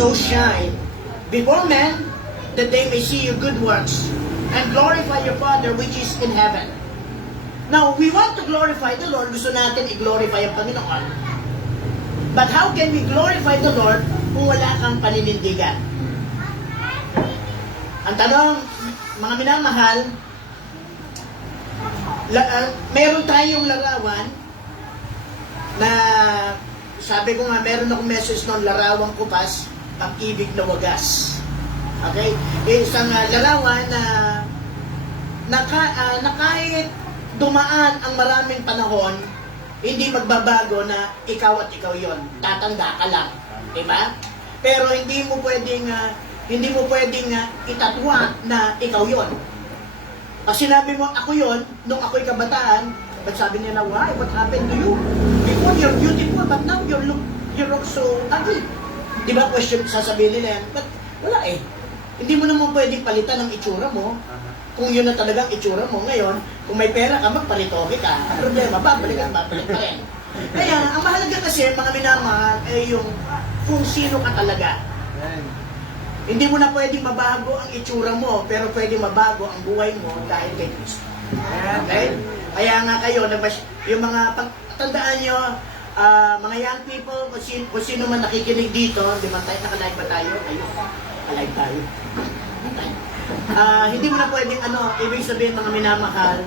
so shine before men, that they may see your good works and glorify your Father which is in heaven. Now, we want to glorify the Lord. Gusto natin i-glorify ang Panginoon. But how can we glorify the Lord kung wala kang paninindigan? Ang tanong, mga minamahal, meron tayong larawan na sabi ko nga, meron akong message ng larawang kupas, pag-ibig na wagas. Okay? Isang larawan na kahit dumaan ang maraming panahon, hindi magbabago na ikaw at ikaw yon. Tatanda ka lang. Diba? Pero hindi mo pwedeng itatwa na ikaw yon. Pag sinabi mo, ako yon, nung ako'y kabataan, ba't sabi niya na, why? What happened to you? Before you're beautiful, but now you look so ugly. Diba question, sasabihin nila yan, but wala eh. Hindi mo naman pwedeng palitan ng itsura mo. Kung yun na talagang itsura mo ngayon, kung may pera ka, magpalitoke ka. Ang problema, babalik pa rin. Kaya, ang mahalaga kasi, mga minamahal, ay yung kung sino ka talaga. Hindi mo na pwedeng mabago ang itsura mo, pero pwedeng mabago ang buhay mo dahil kay Kristo. Okay? Kaya nga kayo, yung mga tandaan nyo, mga young people, kung sino man nakikinig dito, di ba tayo, nakalive ba tayo? Ayun, nakalive tayo. Hindi mo na pwedeng ibig sabihin mga minamahal,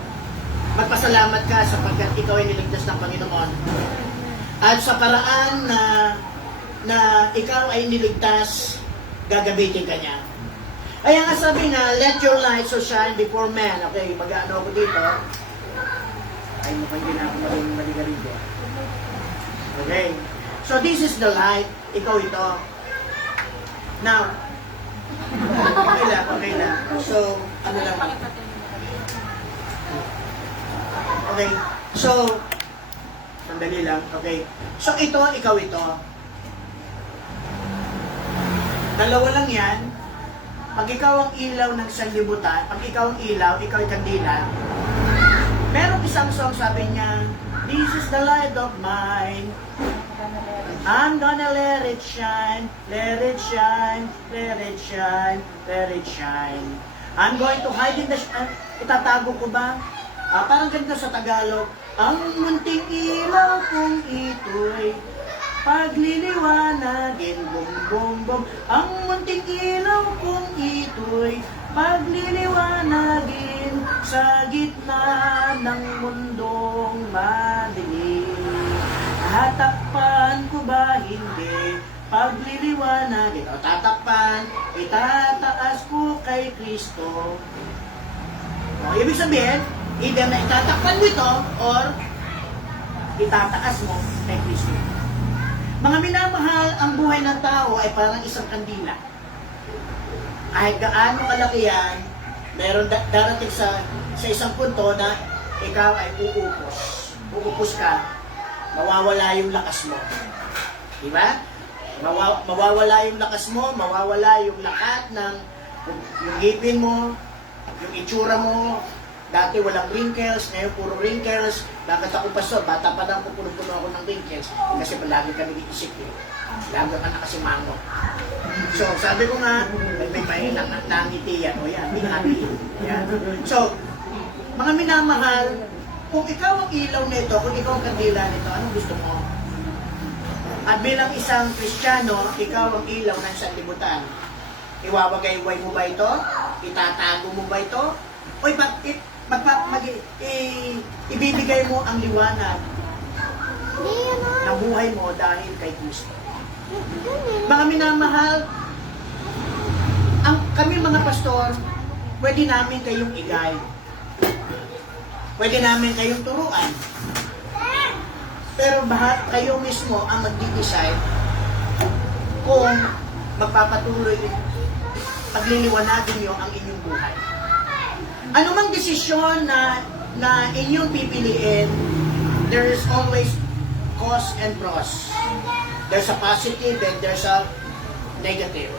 magpasalamat ka sapagkat ikaw ay niligtas ng Panginoon. At sa paraan na ikaw ay niligtas, gagabitin ka niya. Kaya nga sabi na, let your light so shine before men. Okay, mag-ano ako dito. Ay, mukhang din ako maligalig. Okay. So, this is the light. Ikaw ito. Now, okay lang. So, ano lang. Okay. So, sandali lang. Okay. So, ikaw ito. Dalawa lang yan. Pag ikaw ang ilaw ng sanlibutan, pag ikaw ang ilaw, ikaw ay kandila, merong isang song sabi niya, this is the light of mine. I'm gonna let it shine, let it shine, let it shine, let it shine. I'm going to hide in the itatago ko ba? Parang ganito sa Tagalog, ang munting ilaw kong ito'y pagliliwanagin, bum bum bum. Ang munting ilaw kong ito'y pagliliwanagin sa gitna ng mundong madilim. Tatakpan ko ba hindi pagliliwanagin? O tatakpan, itataas ko kay Kristo. O, ibig sabihin, either na itatakpan mo ito or itataas mo kay Kristo. Mga minamahal, ang buhay ng tao ay parang isang kandila. Kahit gaano kalaki yan, meron darating sa isang punto na ikaw ay uupos. Uupos ka, mawawala yung lakas mo. Diba? Mawawala yung lakas mo, mawawala yung lakat ng yung ngipin mo, yung itsura mo. Dati walang wrinkles, ngayon puro wrinkles. Bakit ako pastor? Bata pa lang pupuno-puno ako ng wrinkles. Kasi palagi ka nag-iisip eh. Lagi ka nakasimango. So, sabi ko nga, may pahinang nangiti yan. O yan, binati. Yan. So, mga minamahal, kung ikaw ang ilaw nito, kung ikaw ang kandila nito, anong gusto mo? At bilang isang Kristiyano, ikaw ang ilaw ng sanlibutan. Iwawagay-way mo ba ito? Itatago mo ba ito? O ibibigay mo ang liwanag ng buhay mo dahil kay Kristo. Mga minamahal, kami mga pastor, pwede namin kayong i-guide. Pwede namin kayong turuan. Pero kayo mismo ang mag-decide kung magpapatuloy pagliliwanagin niyo ang inyong buhay. Ano mang desisyon na inyong pipiliin, there is always cause and pros. There's a positive and there's a negative.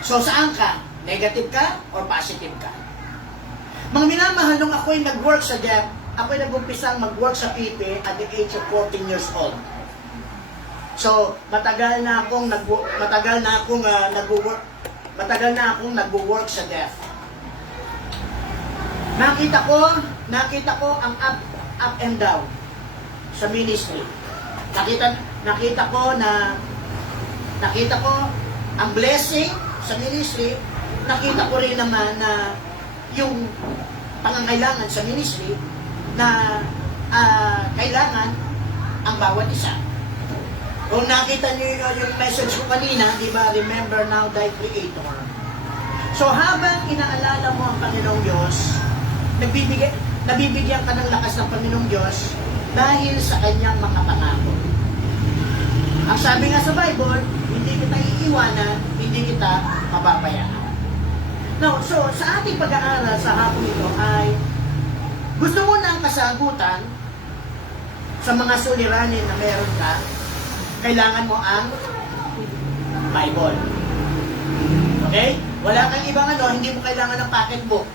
So saan ka? Negative ka or positive ka? Mga minamahal, nung ako'y nag-work sa DEP, ako'y nag-umpisang mag-work sa PP at the age of 14 years old. So, matagal na akong nagwo-work sa deaf. Nakita ko ang up and down sa ministry. Nakita ko ang blessing sa ministry. Nakita ko rin naman na yung pangangailangan sa ministry na kailangan ang bawat isa. Kung nakita niyo yung message ko kanina, di ba, remember now thy Creator. So habang inaalala mo ang Panginoong Diyos, nabibigyan ka ng lakas ng Panginoong Diyos dahil sa kanyang mga pangako. Ang sabi nga sa Bible, hindi kita iiwanan, hindi kita mapabayaan. Now, so sa ating pag-aaral sa hapon ito ay gusto mo ng kasagutan sa mga suliranin na meron ka, kailangan mo ang Bible. Okay? Wala kang ibang hindi mo kailangan ng pocketbook.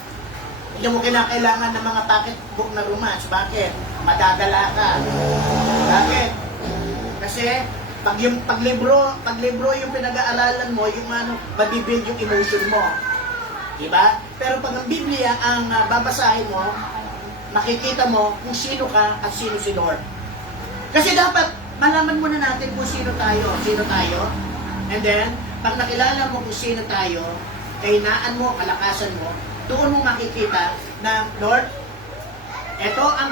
Hindi mo kailangan ng mga pocketbook na romance. Bakit? Madadala ka. Bakit? Kasi pag libro yung pinag-aaralan mo, yung mabibuild yung emotion mo. Diba? Pero pag ang Biblia ang babasahin mo, makikita mo kung sino ka at sino si Lord. Kasi dapat malaman muna natin kung sino tayo. And then, pag nakilala mo kung sino tayo, kahinaan mo, kalakasan mo, doon mo makikita na, Lord, ito ang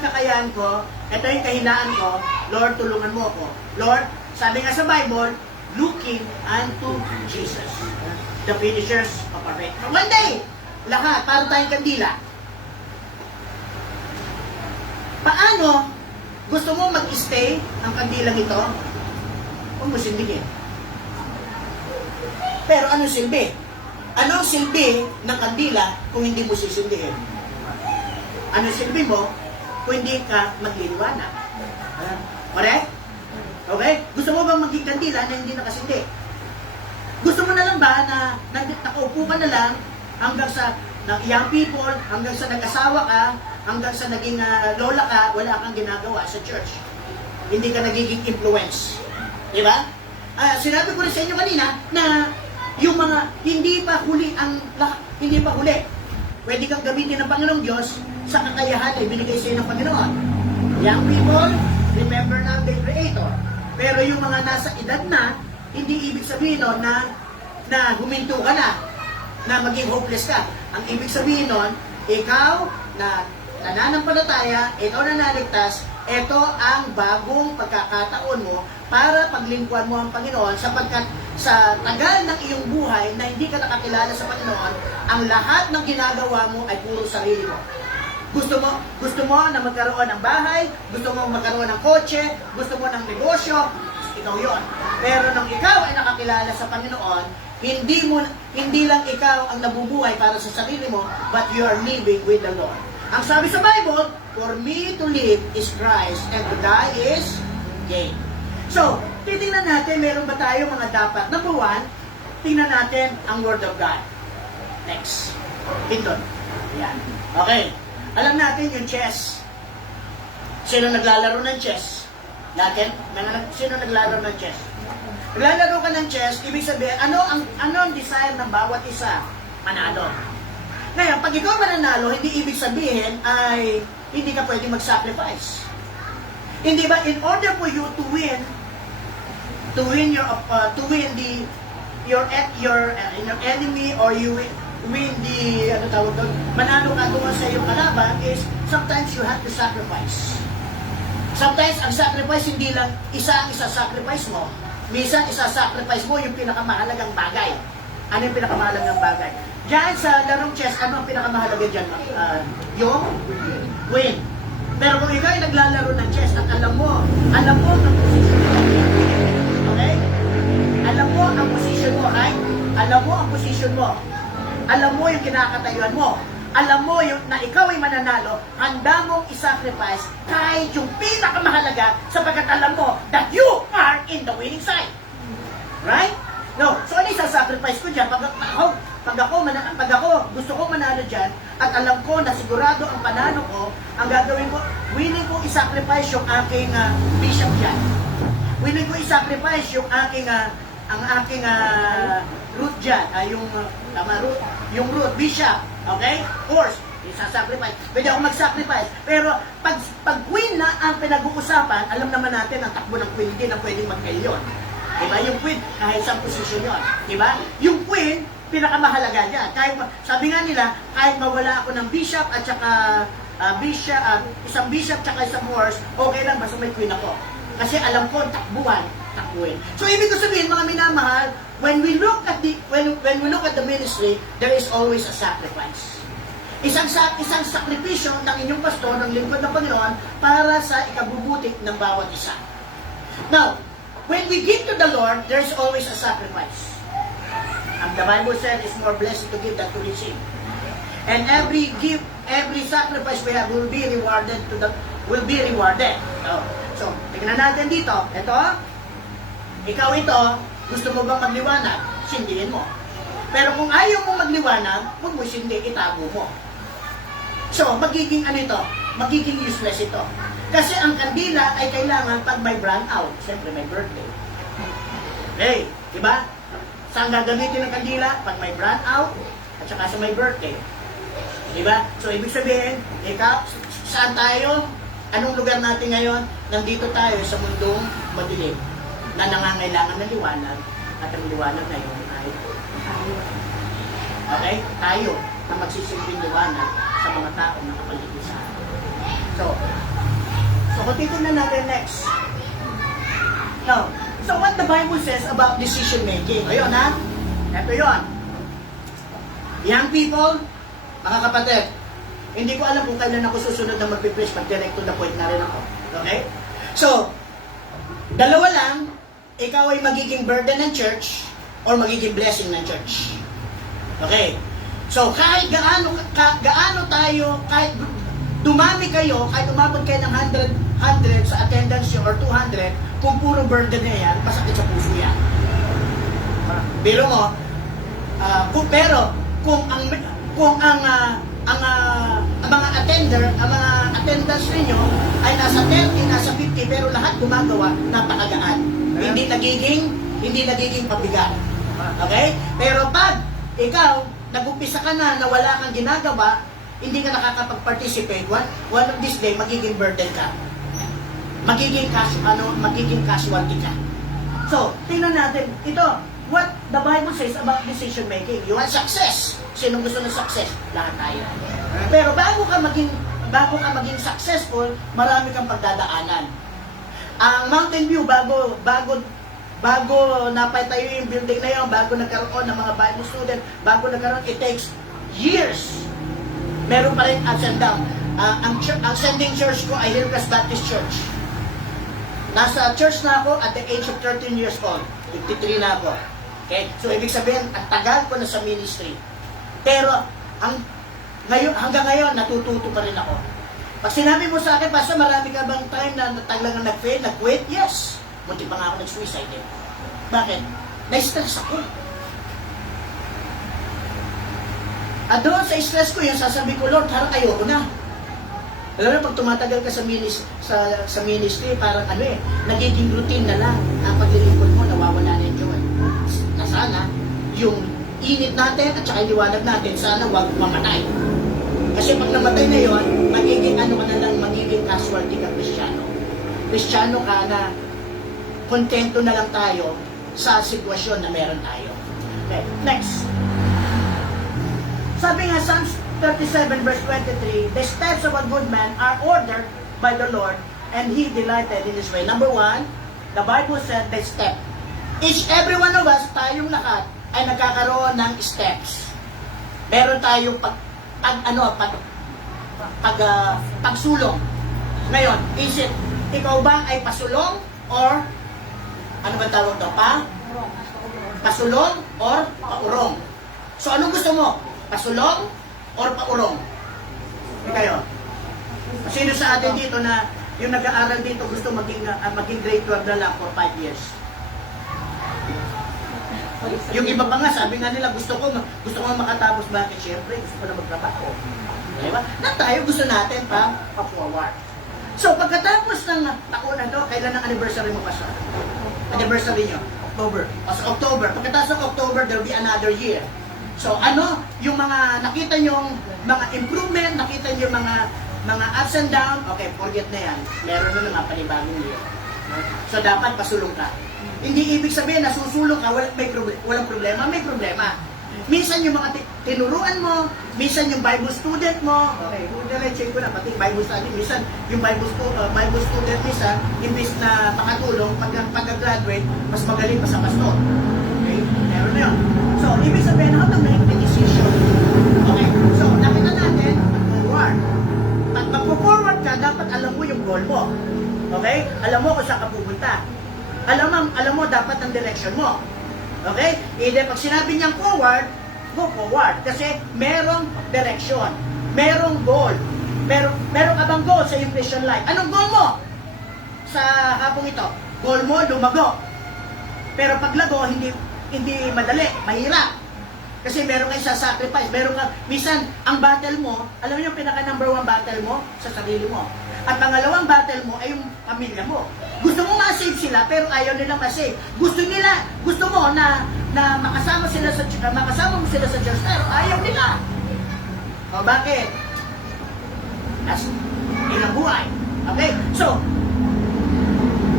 kakayahan ko, ito yung kahinaan ko, Lord, tulungan mo ako. Lord, sabi nga sa Bible, looking unto Jesus, the finishers of our faith. One day, lahat, para tayong kandila. Paano gusto mo mag-stay ang kandilang ito? Huwag mo sindigin. Pero anong silbi? Anong silbi ng kandila kung hindi mo sisindihin? Anong silbi mo kung hindi ka magliliwanag? Correct? Okay? Gusto mo bang maging kandila na hindi nakasindi? Gusto mo na lang ba na nakaupo ka na lang hanggang sa young people, hanggang sa nag-asawa ka, hanggang sa naging lola ka, wala kang ginagawa sa church. Hindi ka nagiging influence. Diba? Sinabi ko rin sa inyo kanina na yung mga hindi pa huli. Pwede kang gamitin ng Panginoong Diyos sa kakayahan na ibinigay sa iyo ng Panginoon. Young people, remember now the Creator. Pero yung mga nasa edad na, hindi ibig sabihin nun na huminto ka na maging hopeless ka. Ang ibig sabihin nun, ikaw na nananampalataya, ikaw na naligtas, ito ang bagong pagkakataon mo para paglingkuhan mo ang Panginoon sapagkat sa tagal ng iyong buhay na hindi ka nakakilala sa Panginoon, ang lahat ng ginagawa mo ay puro sarili mo. Gusto mo na magkaroon ng bahay, gusto mo magkaroon ng kotse, gusto mo ng negosyo, ikaw yon. Pero nang ikaw ay nakakilala sa Panginoon, hindi lang ikaw ang nabubuhay para sa sarili mo, but you are living with the Lord. Ang sabi sa Bible, for me to live is Christ and to die is gain. So, titingnan natin, meron ba tayo mga dapat? Number one, tingnan natin ang Word of God. Next. Pindot. Yan. Okay. Alam natin yung chess. Sino naglalaro ng chess? Natin? Sino naglalaro ng chess? Naglalaro ka ng chess, ibig sabihin, ano ang desire ng bawat isa? Manalo. Ngayon, pag ikaw mananalo, hindi ibig sabihin ay hindi ka pwedeng mag-sacrifice. Hindi ba, in order for you to win your enemy, or you win the, manalo ka doon sa iyong kalaban, is sometimes you have to sacrifice. Sometimes, ang sacrifice, hindi lang isa ang isa-sacrifice mo. Minsan, isa-sacrifice mo yung pinakamahalagang bagay. Ano yung pinakamahalagang bagay? Diyan sa larong chess, ano ang pinakamahalaga dyan? Yung win. Pero kung ikaw ay naglalaro ng chess at alam mo ang position mo. Okay? Alam mo ang position mo, right? Alam mo ang position mo. Alam mo yung kinakatayuan mo. Alam mo yung na ikaw ay mananalo, handa mong isacrifice kahit yung pinakamahalaga sapagkat alam mo that you are in the winning side. Right? No. So ano isa-sacrifice ko dyan? Pag ako gusto ko manalo dyan at alam ko na sigurado ang panalo ko, ang gagawin ko, willing ko isacrifice yung aking bishop dyan. willing ko i-sacrifice yung aking, ang aking root dyan, yung root, bishop, okay? Horse, isa-sacrifice. Pwede ako mag-sacrifice. Pero pag queen na ang pinag-uusapan, alam naman natin ang takbo ng queen, hindi na pwedeng mag-elyon. Diba? Yung queen, kahit isang posisyon yun. Diba? Yung queen, pinakamahalaga niya. Sabi nga nila, kahit mawala ako ng bishop at saka isang bishop at isang horse, okay lang, basta may queen ako. Kasi alam ko, takbuhin. So, ibig ko sabihin, mga minamahal, when we look at the ministry, there is always a sacrifice. Isang sakripisyo ng inyong pastor, ng lingkod ng Panginoon, para sa ikabubuti ng bawat isa. Now, when we give to the Lord, there is always a sacrifice. The Bible said, it's more blessed to give than to receive. And every sacrifice we have will be rewarded. So, tingnan natin dito. Ikaw ito, gusto mo bang magliwanag? Sindihin mo. Pero kung ayaw mo magliwanag, huwag mo sindi, itago mo. So, magiging magiging useless ito. Kasi ang kandila ay kailangan pag may brand out. Siyempre, may birthday. Okay, diba? Saan gagamitin ng kandila? Pag may brand out, at saka sa may birthday. Diba? So, ibig sabihin, saan tayo? Anong lugar natin ngayon? Nandito tayo sa mundong madilim na nangangailangan ng liwanag at ang liwanag na yun ay tayo. Okay? Tayo na magsisilbing liwanag sa mga taong nakapaligid sa atin. So kung titignan natin next. Now, so what the Bible says about decision making. Ayun ha? Ito yun. Young people, mga kapatid, hindi ko alam kung kailan ako susunod na magpipreach, pag-direct to the point na rin ako. Okay? So, dalawa lang, ikaw ay magiging burden ng church or magiging blessing ng church. Okay? So, kahit gaano tayo, kahit dumami kayo, kahit umabot kayo ng 100 sa attendance nyo or 200, kung puro burden na yan, masakit sa puso yan. Biro mo, pero kung ang mga attendance ninyo ay nasa 30, nasa 50, pero lahat gumagawa, napakagaan. Hindi nagiging pabigat. Okay? Pero pag ikaw, nag-umpisa ka na wala kang ginagawa, hindi ka nakakapag-participate, one of this day, magiging burden ka. Magiging casualty ka. So, tingnan natin, ito, what the Bible says about decision making. You want success. Sino gusto ng success? Lahat tayo. Pero bago ka maging successful, marami kang pagdadaanan. Ang Mountain View, bago napatayo yung building na yun, bago nagkaroon ng mga Bible student, bago nagkaroon, it takes years. Meron pa rin ups and down. Ang sending church ko ay Hillcrest Baptist Church. Nasa church na ako at the age of 13 years old. 53 na ako. Okay? So, ibig sabihin, ang tagal ko na sa ministry. Pero, hanggang ngayon, natututo pa rin ako. Pag sinabi mo sa akin, Pastor, marami ka bang time na talagang nag-fail, nag-quit? Yes. Munti pa nga ako nag-suicide eh. Bakit? Na-stress ako. At doon sa stress ko, yung sasabi ko, Lord, harap ayoko na. Alam mo, pag tumatagal ka sa ministry, parang nagiging routine na lang. Ang paglilingkod mo, nawawala na yung joy. Na sana, yung init natin at saka yung liwanag natin, sana wag mamatay. Kasi pag namatay na yun, magiging magiging casualty ka Kristiyano. Kristiyano ka na kontento na lang tayo sa sitwasyon na meron tayo. Okay, next. Sabi nga, Psalms 37 verse 23, the steps of a good man are ordered by the Lord, and He delighted in His way. Number one, the Bible said the step. Every one of us, tayong lahat, ay nagkakaroon ng steps. Meron tayong pagsulong. Ngayon, ikaw ba ay pasulong or ano ba tawag daw? Pasulong or paurong? So, anong gusto mo? Pasulong or paurong? Kayo. Sino sa atin dito na yung nag-aaral dito gusto maging grade 12 na lang for 5 years? Yung iba pa nga, sabi nga nila, gusto ko makatapos. Bakit? Siyempre, gusto ko na magtrabaho. Diba? Na tayo, gusto natin pa-forward. So, pagkatapos ng taon na to, kailan ang anniversary mo pa siya? anniversary nyo? October. O sa October. Pagkatapos ng October, there will be another year. So ano, yung mga nakita nyo, mga improvement, nakita nyo mga ups and down, okay, forget na yan. Meron na naman panibagong year. So dapat pasulong ka. Hindi ibig sabihin na susulong ka, walang problema, may problema. Minsan yung mga tinuruan mo, minsan yung Bible student mo, okay, diretso ko na, pati Bible study, minsan yung Bible student, minsan, imbis na makatulong, pag-graduate, mas magaling pa sa pastor. Okay? Meron na yun. So, ibig sabihin, how to make the decision. Okay, so, nakita natin, forward. Pag mag-forward ka, dapat alam mo yung goal mo. Okay? Alam mo kung saan ka pupunta. Alam mo dapat ang direction mo. Okay? Either pag sinabi niyang forward, go forward. Kasi merong direction. Merong goal. Merong abang goal sa iyong Christian life. Anong goal mo? Sa hapong ito, goal mo, lumago. Pero pag lago, hindi madali, mahirap. Kasi meron kang sacrifice. Meron kang, minsan, ang battle mo, alam mo yung pinaka number 1 battle mo? Sa sarili mo. At pangalawang battle mo ay yung pamilya mo. Gusto mo ma-save sila pero ayaw nila ma-save. Gusto mo na makasama mo sila sa church pero ayaw nila. O bakit? That's ilang buhay. Okay? So,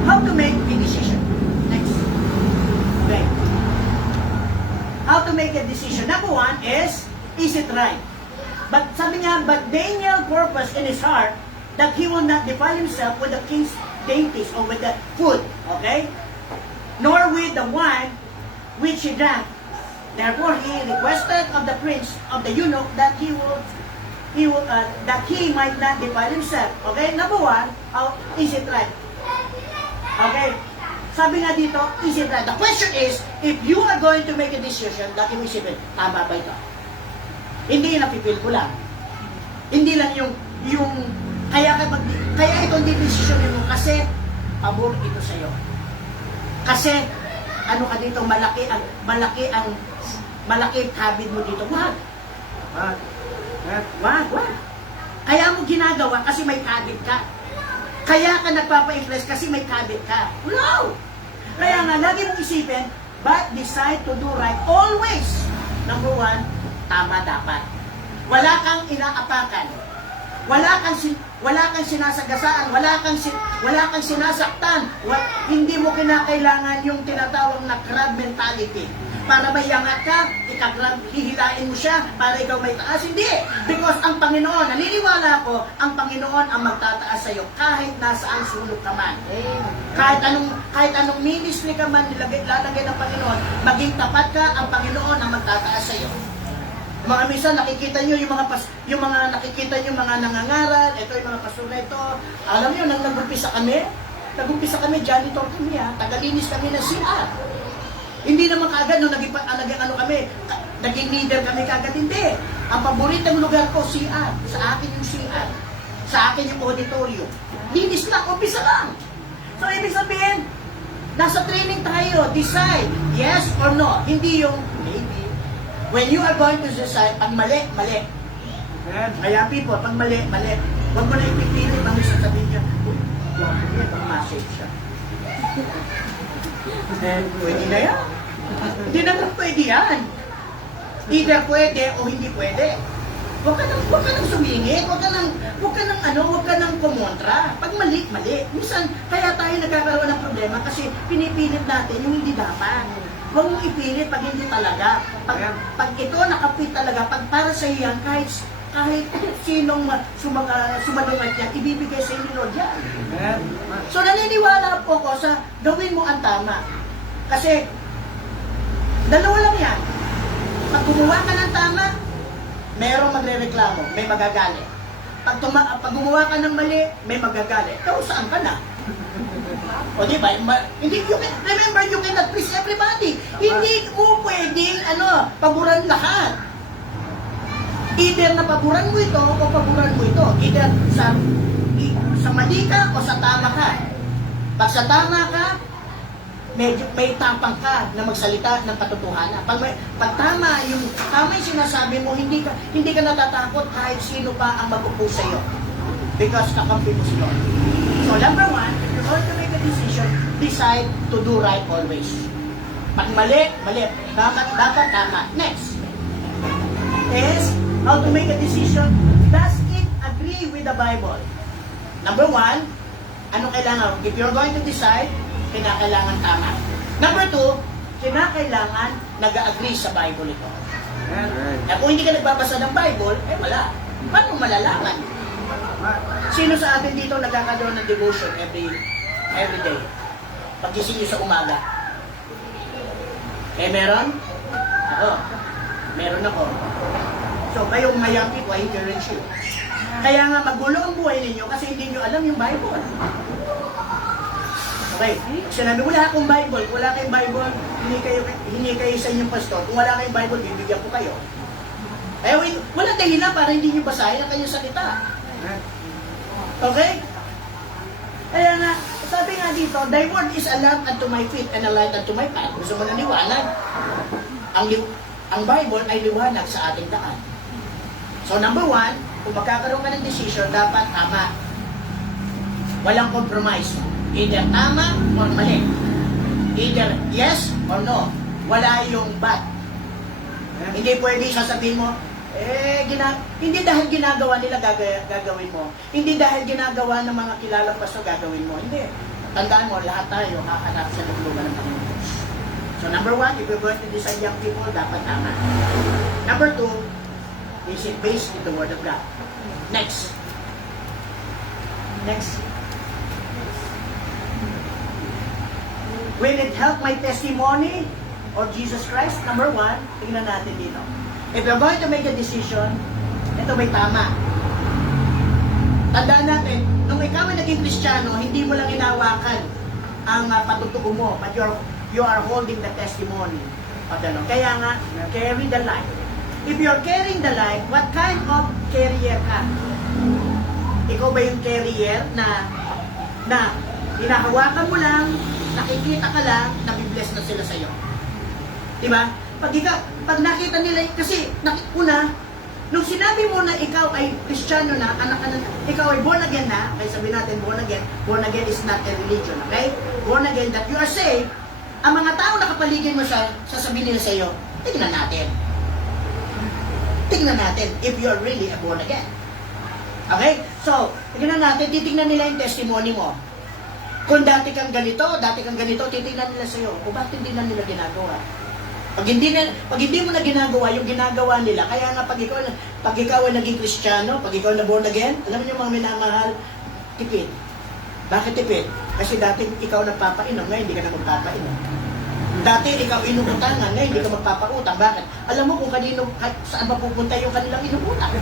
how to make a decision? Next. Okay. How to make a decision? Number 1 is it right? But sabi nga, but Daniel purposed in his heart that he will not defile himself with the king's dainties or with the food, okay? Nor with the wine which he drank. Therefore he requested of the prince of the eunuch that that he might not defile himself. Okay? Number 1, is it right? Okay? Sabi nga dito, is it right? The question is, if you are going to make a decision, lagi mo isipin, tama ba ito? Hindi napipil ko lang. Hindi lang yung kaya ito hindi decision mo kasi pabor ito sa iyo. Kasi ano ka dito, malaki ang habit mo dito. Wag. Kaya mo ginagawa kasi may habit ka. Kaya ka nagpapa-impress kasi may habit ka. No! Kaya nga lagi mong isipin, but decide to do right always. Number 1, tama dapat. Wala kang inaapakan. Wala kang sinasagasaan, wala kang sinasaktan. Hindi mo kinakailangan yung tinatawag na crab mentality. Para may yangat ka, hihilain mo siya para ikaw may taas. Hindi! Because ang Panginoon, naniniwala ako, ang Panginoon ang magtataas sa iyo kahit nasaan sulok ka man. Kahit anong ministry ka man lalagay ng Panginoon, maging tapat ka, ang Panginoon ang magtataas sa iyo. Mga minsan nakikita nyo yung mga nakikita nyo mga nangangaral, ito yung mga pastor na ito. Alam nyo, nang nag-umpisa kami, janitor kami tagalinis kami ng CR. Hindi naman kaagad nung naging leader kami kaagad, hindi. Ang paboritong lugar ko, CR. Sa akin yung CR. Sa akin yung auditorium. Linis lang, umpisa lang. So, ibig sabihin, nasa training tayo, decide, yes or no. Hindi yung maybe. When you are going to decide, pag mali. Kaya people, pag mali. Huwag mo na ipipilit ang isa sabihin niya, bang message siya. Pwede na yan. Hindi naman pwede yan. Either pwede o hindi pwede. Huwag ka nang sumingit, huwag ka nang kumontra. Pag mali. Minsan, kaya tayo nagkakaroon ng problema kasi pinipilit natin yung hindi dapat. Huwag mong ipilit pag hindi talaga. Pag ito nakapit talaga, pag para sa iyan, kahit sinong sumalungat yan, ibibigay sa inyo Lord yan. So naniniwala po ko sa gawin mo ang tama. Kasi, dalawa lang yan. Pag gumawa ka ng tama, merong magre-reklamo, may magagalit. Pag gumawa ka ng mali, may magagalit. Ikaw, saan ka na? O diba? Remember, you cannot please everybody. Hindi mo pwedeng, paboran lahat. Either na paboran mo ito, o paboran mo ito. Either sa mali ka, o sa tama ka. Pag sa tama ka, medyo may tapang ka na magsalita ng katotohanan. Pag tama yung sinasabi mo, hindi ka natatakot kahit sino pa ang mag-upo sa iyo. Because kakampi mo si Lord. So, number 1, if you're going to make a a decision, decide to do right always. Pag mali, mali. Dapat, tama. Next is how to make a decision. Does it agree with the Bible? Number one, ano kailangan? If you're going to decide, kinakailangan tama. Number two, kinakailangan nag-agree sa Bible ito. Eh, kung hindi ka nagbabasa ng Bible, eh wala. Paano malalaman? Sino sa atin dito nagkakaroon ng devotion every day? Paggising nyo sa umaga. Eh, meron? Ako. Meron ako. So, kayong mayang people, I encourage you. Kaya nga magulo ang buhay ninyo kasi hindi nyo alam yung Bible. Okay, pag sinabi, wala akong Bible, wala kayong Bible, hindi kayo sa inyong pastor. Kung wala kayong Bible, bibigyan ko kayo. Eh, wala dahilan para hindi nyo basahin ang kanyang salita. Okay? Kaya nga, sabi nga dito, thy word is a lamp unto my feet and a light unto my path. Gusto mo na liwanag? Ang Bible ay liwanag sa ating daan. So, number one, kung magkakaroon ka ng decision, dapat tama. Walang compromise. Either tama or mali. Either yes or no. Wala yung but. Hindi pwede sasabihin mo, hindi dahil ginagawa nila gagawin mo. Hindi dahil ginagawa ng mga kilalang pastor gagawin mo. Hindi. Tandaan mo, lahat tayo hahanap sa luglugan ng Panginoon. So number one, if you're going to decide young people, dapat tama. Number two, is it based in the Word of God? Next. Will it help my testimony or Jesus Christ? Number one, tingnan natin dito. If you're going to make a decision, ito may tama. Tandaan natin, nung ikaw ay naging Kristiyano, hindi mo lang inawakan ang patutuo mo, but you are holding the testimony of the Lord. Kaya nga, carry the light. If you're carrying the light, what kind of carrier ka? Ikaw ba yung carrier na hinahawakan mo lang, nakikita ka lang, nabibless na sila sa'yo. Diba? Pag nakita nila, kasi nung sinabi mo na ikaw ay Kristiyano na, ikaw ay born again na, okay, sabi natin born again is not a religion, okay? Born again, that you are saved, ang mga tao na kapaligid mo siya, sasabihin nila sa'yo, tignan natin if you are really a born again. Okay? So, tignan natin, titignan nila yung testimony mo. Kung dati kang ganito, titignan nila sa'yo, o bakit hindi na nila ginagawa? Pag hindi mo na ginagawa yung ginagawa nila, kaya nga pag ikaw ay naging Kristiyano, pag ikaw na born again, alam niyo mga minamahal, tipid. Bakit tipid? Kasi dati ikaw nagpapainom, ngayon hindi ka na magpapainom. Dati ikaw inuutangan, ngayon hindi ka magpapautang. Bakit? Alam mo kung saan mapupunta yung kanilang inutang.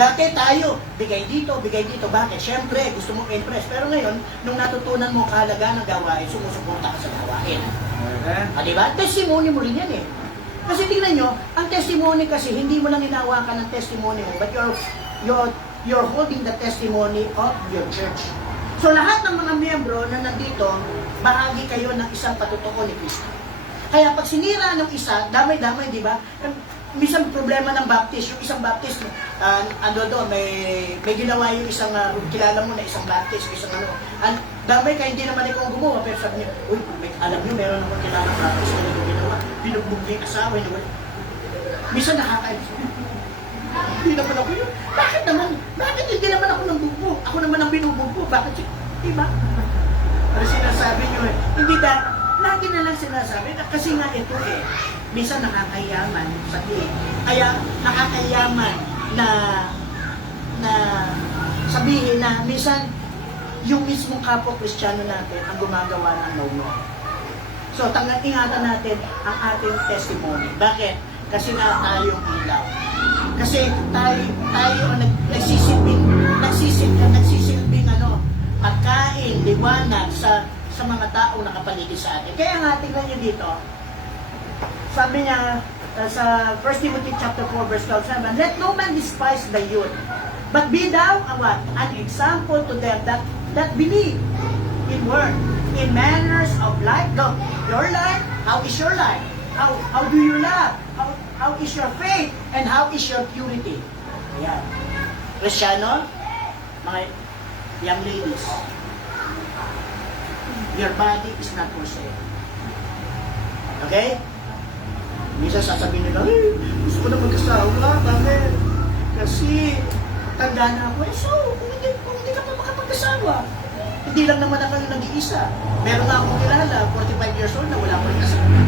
Dati tayo, bigay dito. Bakit? Siyempre, gusto mong impress. Pero ngayon, nung natutunan mo kahalagaan ng gawain, sumusuporta ka sa gawain. Diba? Testimony mo rin yan eh. Kasi tingnan nyo, ang testimony kasi, hindi mo lang hinawakan ng testimony mo, but you're holding the testimony of your church. So lahat ng mga miyembro na nandito, bahagi kayo ng isang patutuo ni Kristo. Kaya pag sinira ng isa, damay-damay, di ba? Minsan problema ng Baptist, yung isang Baptist, may ginawa yung isang, kilala mo na isang Baptist, isang damay ka, hindi naman ikaw gumawa, pero sabi niya, uy, alam niyo, meron akong kilala Baptist na ito ginawa, binugbog niya yung asawa niya. Minsan hindi naman ako yun. Bakit hindi naman ako nang bugbog? Ako naman ang binubugbog. Bakit siya? Diba? Pero sinasabi niyo hindi lagi na lang sinasabi, kasi nga ito minsan nakakayaman sa kaya nakakayaman na sabihin na minsan yung mismong kapwa Kristiyano natin ang gumagawa ng no. So, ingatan natin ang ating testimony. Bakit? Kasi nga tayong ilaw. Kasi tayo nagsisilbing pagkain, liwanag sa mga taong nakapaligid sa atin. Kaya nga, tingnan nyo dito, sabi niya sa 1 Timothy chapter 4 verse 12, let no man despise the youth, but be thou an example to them that believe in word, in manners of life. Look, your life, how is your life? How do you love? How is your faith? And how is your purity? Ayan. Kristiyano, Young ladies, your body is not for sale. Okay? Minsan sasabihin nila, gusto ko na mag-asawa, bakit? Kasi, tanda na ako. So, kung hindi ka pa makapag-asawa, hindi lang naman ako yung nag-iisa. Meron nga akong kilala, 45 years old na wala pa rin asawa.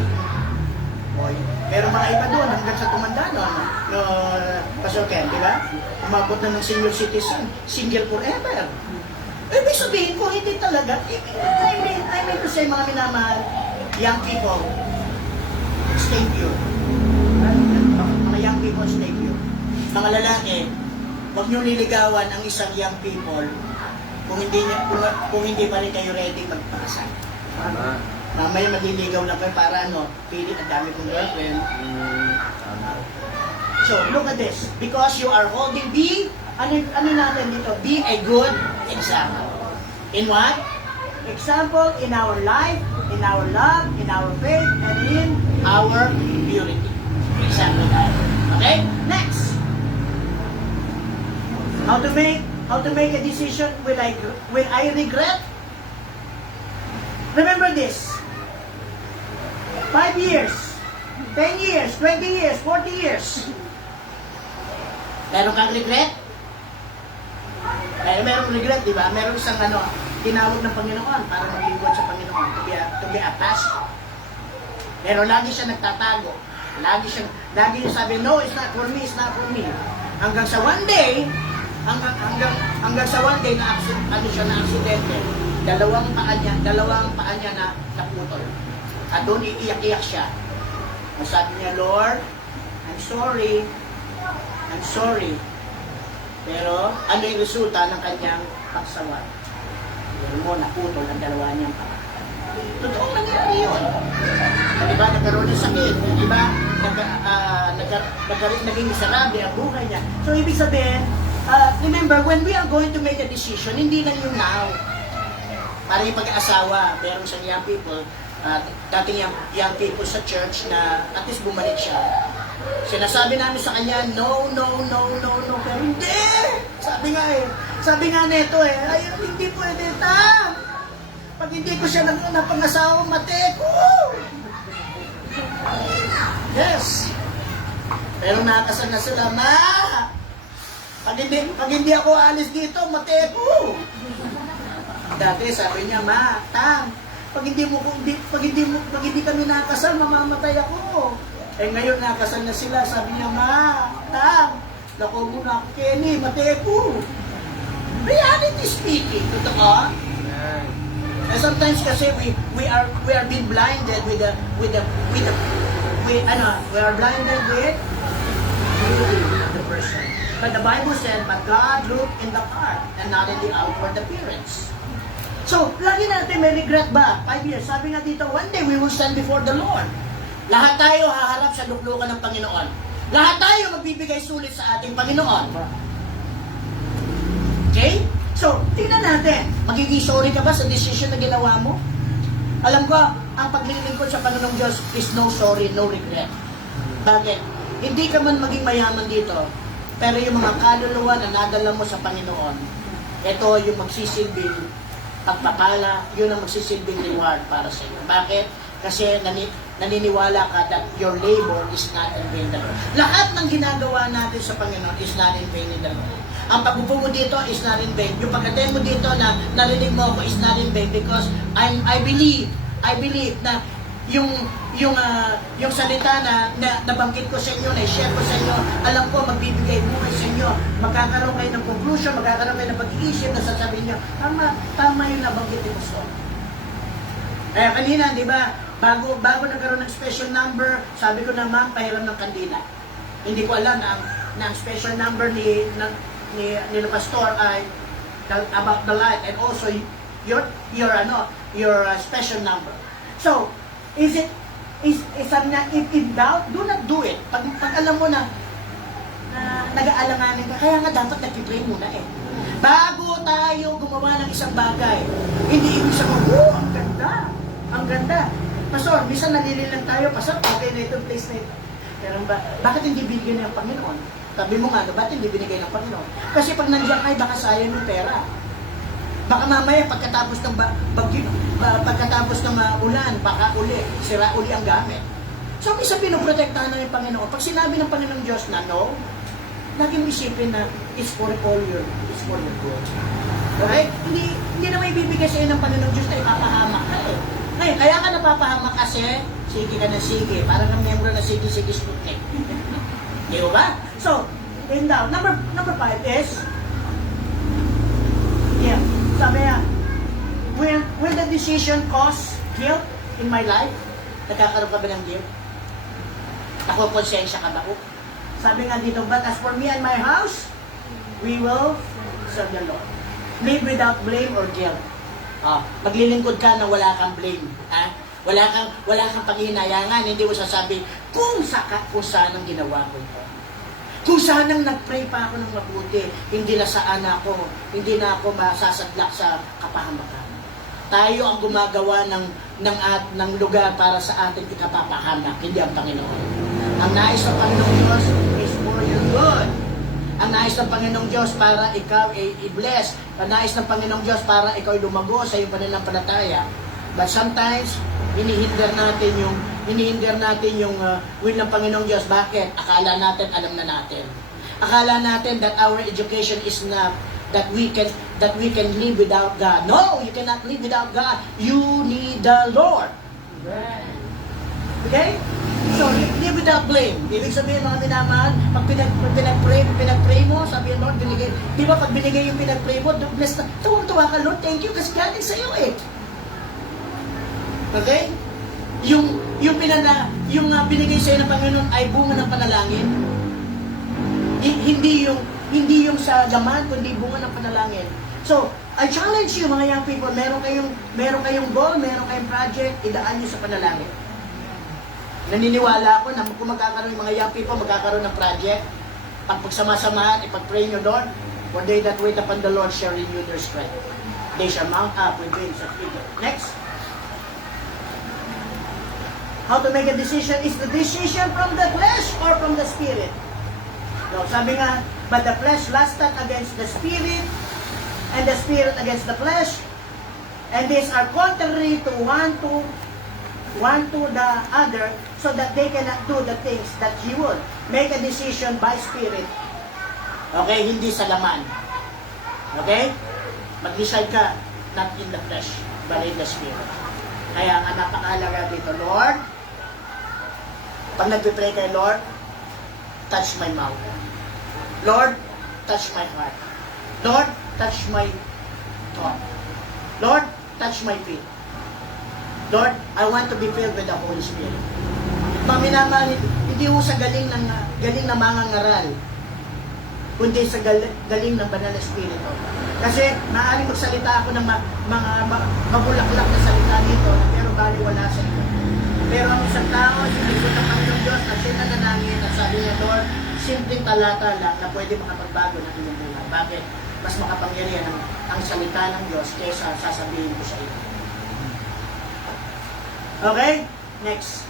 Pero mga iba doon, hanggang sa tumanda, Pastor Ken, di ba? Umabot na ng senior citizen, single forever. Ibig sabihin ko, hindi talaga. I mean to say, mga minamahal, young people, stay pure. Mga young people, stay pure. Mga lalaki, huwag niyo liligawan ang isang young people kung hindi pa rin kayo ready magpakasal. Mamaya maliligaw lang kayo para pili ang dami kong girlfriend. So, look at this. Because you are holding, ano natin dito? Be a good example. In what? Example in our life, in our love, in our faith, and in our purity. Example tayo. Okay? Next. How to make a decision? Will I regret? Remember this. 5 years, 10 years, 20 years, 40 years. Meron kang regret? Merong regret, di ba? Meron isang tinawag ng Panginoon para maglingkod sa Panginoon, to be a pastor. Pero lagi siya nagtatago. Lagi niya sabi, no, it's not for me, it's not for me. Hanggang sa one day na aksidente, dalawang paa niya na naputol. At doon iiyak-iyak siya. Ang sabi niya, Lord, I'm sorry. Pero ano yung resulta ng kanyang pagsawat? Pero mo, naputol ang dalawa niyang paa. Totoong nangyari yun. Diba, nagkaroon ng sakit. Diba, naging miserable ang buhay niya. So, ibig sabihin, remember, when we are going to make a decision, hindi lang yung now. Para yung pag-aasawa, meron siyang young people, dating young people sa church na at least bumalik siya. Sinasabi namin sa kanya, no, pero hindi! Sabi nga nito ayun, hindi pwede ta! Pag hindi ko siya napangasawa, mate ko! Yes! Pero nakasal na sila, ma! Pag hindi ako alis dito, mate ko! Dati sabi niya, ma, tang, pag hindi kami nakasal, mamamatay ako. Ngayon nakasal na sila, sabi niya, ma, tang, lako mo na ako, Kenny, matay ko. Reality speaking, totoo. And sometimes kasi we are being blinded we are blinded with the person. But the Bible said, but God looked in the heart and not in the outward appearance. So, lagi natin may regret ba? 5 years. Sabi nga dito, one day we will stand before the Lord. Lahat tayo haharap sa luklukan ng Panginoon. Lahat tayo magbibigay sulit sa ating Panginoon. Okay? So, tingnan natin. Magiging sorry ka ba sa decision na ginawa mo? Alam ko, ang paglilingkod sa Panginoong Diyos is no sorry, no regret. Bakit? Hindi ka man maging mayaman dito, pero yung mga kaluluwa na nadala mo sa Panginoon, ito yung magsisilbing pagpapala, yun ang magsisilbing reward para sa iyo. Bakit? Kasi naniniwala ka that your labor is not in vain. Lahat ng ginagawa natin sa Panginoon is not in vain in the Lord. Ang pagpupo mo dito is not in vain. Yung pag-attend mo dito na narinig mo ako is not in vain because I believe na yung salita na nabanggit ko sa inyo, na i-share ko sa inyo, alam ko magbibigay buhay sa inyo, magkakaroon kayo ng conclusion, magkakaroon kayo ng pag-iisip na sasabihin nyo, tama yung nabanggit ni Pastor. Kaya kanina, di ba, bago nagkaroon ng special number, sabi ko na, ma'am, pahiram ng kandila. Hindi ko alam na ang special number ni Pastor ay about the light and also your special number. So, if in doubt, do not do it. Pag alam mo na nag-aalanganin ka, kaya nga dapat nag-pray muna bago tayo gumawa ng isang bagay. Hindi ibig sabihin, ang ganda. Pastor, minsan nalililang tayo, Pastor, okay na itong place na ito. Pero bakit hindi binigay ng Panginoon? Sabi mo nga, bakit hindi binigay ng Panginoon? Kasi pag nandiyan ay baka sayang yung pera. Baka mamaya pagkatapos ng bagyo, pagkatapos ng ulan, baka uli, sira uli ang gamit. So, isa pinoprotektahan ng Panginoon. Pag sinabi ng Panginoong Diyos na no, laging isipin na it's for your good. Okay? Hindi na may bibigay sa iyo ng Panginoong Diyos na ipapahamak ka eh. Ngayon, kaya ka napapahamak kasi, sige ka na sige. Parang ng membro na sige Sputnik. Di ba? So, and now, number 5 is, sabi niya, when the decision cause guilt in my life, nagkakaroon ka ba ng guilt? Nakukonsensya ka ba? Sabi nga dito, but as for me and my house, we will serve the Lord. Live without blame or guilt. Maglilingkod ka na wala kang blame. Wala kang panghinayangan. Hindi mo sasabi, kung saan ang ginawa ko ito. Kung saan ang nag-pray pa ako ng mabuti, hindi na ako masasadlak sa kapahamakan. Tayo ang gumagawa ng lugar para sa ating ikapapahamak, hindi ang Panginoon. Ang nais ng Panginoong Diyos is for your good. Ang nais ng Panginoong Diyos para ikaw ay i-bless. Ang nais ng Panginoong Diyos para ikaw ay lumago sa iyong pananampalataya. But sometimes, hinihinder natin yung will ng Panginoong Diyos. Bakit? Akala natin, alam na natin. Akala natin that our education is not that we can live without God. No, you cannot live without God. You need the Lord. Okay? So, live without blame. Ibig sabihin, mga minamahal, pag pinag-pray mo, sabi ng Lord, binigay. Di ba pag binigay yung pinag-pray mo, bless na, tuwang-tuwa ka, Lord, thank you, kasi galing sa'yo eh. Okay? Yung binigay sa'yo ng Panginoon ay bunga ng panalangin. Hindi yung sa laman, kundi bunga ng panalangin. So, I challenge you, mga young people, meron kayong goal, meron kayong project, idaan nyo sa panalangin. Naniniwala ako na kung magkakaroon yung mga young people, magkakaroon ng project, pagsama-samahan, ipag-pray nyo, Lord, for they that wait upon the Lord shall renew their strength. They shall mount up with wings of eagles. Next. How to make a decision? Is the decision from the flesh or from the spirit? No, sabi nga, but the flesh lusteth against the spirit, and the spirit against the flesh, and these are contrary to one to the other, so that they cannot do the things that he would. Make a decision by spirit. Okay, hindi sa laman. Okay? Mag-decide ka, not in the flesh, but in the spirit. Kaya nga napakahalaga dito, Lord, pag nagpipray kay Lord, touch my mouth. Lord, touch my heart. Lord, touch my thought. Lord, touch my feet. Lord, I want to be filled with the Holy Spirit. Mga hindi ho sa galing na mangangaral, kundi sa galing ng Banal na Espiritu. Kasi maaaring magsalita ako ng mga mabulaklak na salita dito, pero baliwala sa ito. Pero ang isang tao, sinigod ng Panginoong Diyos at siya nananangin at sabi niya, Lord, simpleng talata lang na pwede makapagbago ng inyong buhay. Bakit? Mas makapangyarihan ang salita ng Diyos kaysa sasabihin ko sa iyo. Okay? Next.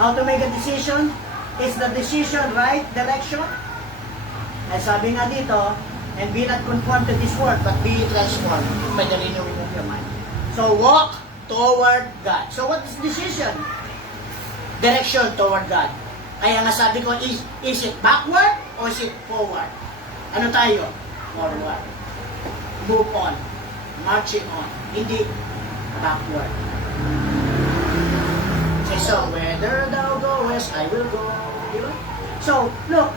How to make a decision? Is the decision right direction? Ay sabi nga dito, and be not conformed to this world, but be transformed by the renewing of your mind. So walk toward God. So what is decision? Direction toward God. Kaya nga sabi ko, is it backward or is it forward? Ano tayo? Forward. Move on. Marching on. Hindi backward. Say so, whether thou goest, I will go. Diba? So, look.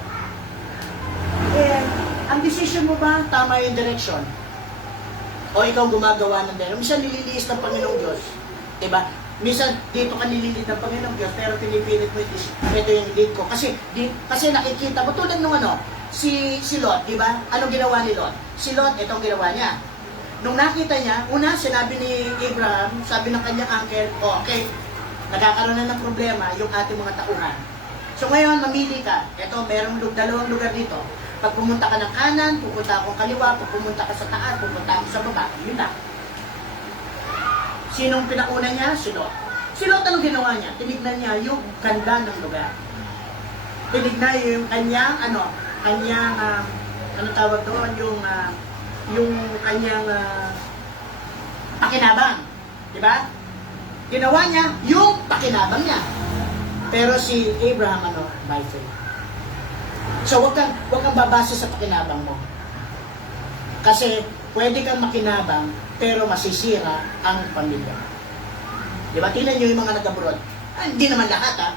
Ang decision mo ba, tama yung direction? O ikaw gumagawa ng direction? Minsan nililiis ng Panginoong Diyos. Diba? Minsan dito ka nililit ng Panginoong Diyos, pero pinipilit mo ito yung lead ko. Kasi nakikita mo, tulad nung si Lot, diba? Anong ginawa ni Lot? Si Lot, itong ginawa niya. Nung nakita niya, una, sinabi ni Abraham, sabi ng kanyang uncle, okay, nagkakaroon na ng problema yung ating mga tauhan. So ngayon, mamili ka. Ito, merong dalawang lugar dito. Pag pumunta ka ng kanan, pupunta akong kaliwa. Pag pumunta ka sa taas, pupunta ako sa baba. Yun na. Sinong pinauna niya? Si Lot. Si Lot, anong ginawa niya? Tinignan niya yung ganda ng lugar. Tinignan niya yung kanyang, ano tawag doon, yung kanyang pakinabang. Di ba? Ginawa niya yung pakinabang niya. Pero si Abraham, by faith. So, wag kang babase sa pakinabang mo. Kasi, pwede kang makinabang, pero masisira ang pamilya. Di ba? Tingnan nyo yung mga nag-abroad. Hindi naman lahat, ha?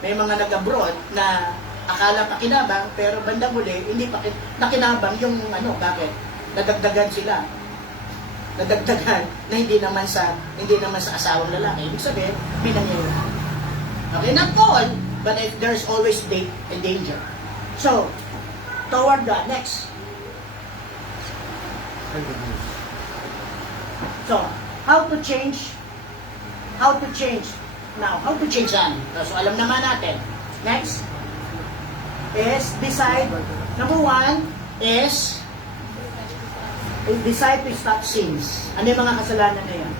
May mga nag-abroad na akala pakinabang, pero bandang huli, hindi nakinabang yung bakit? Nadagdagan sila. Nadagdagan na hindi naman sa asawang lalaki. Ibig sabihin, binangyayari. Okay, not all, but there's always a danger. So, toward God. Next. So, how to change? Now, how to change that? So, alam naman natin. Next is decide. Number 1 is decide to stop sins. Ano yung mga kasalanan na yan?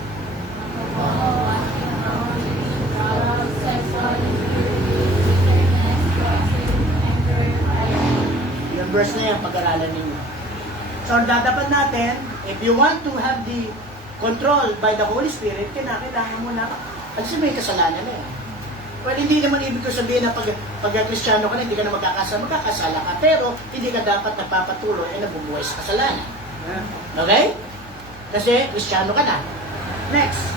Yung verse na yan, pag-aralan ninyo. So, dadapat natin, if you want to have the control by the Holy Spirit, kailangan mo na alisin mo yung kasalanan na yan. Well, hindi naman ibig ko sabihin na pag Kristiyano ka na, hindi ka na magkakasala ka, pero hindi ka dapat nagpapatuloy ay nabubuhay sa kasalanan. Okay? Kasi Kristiyano ka na. Next.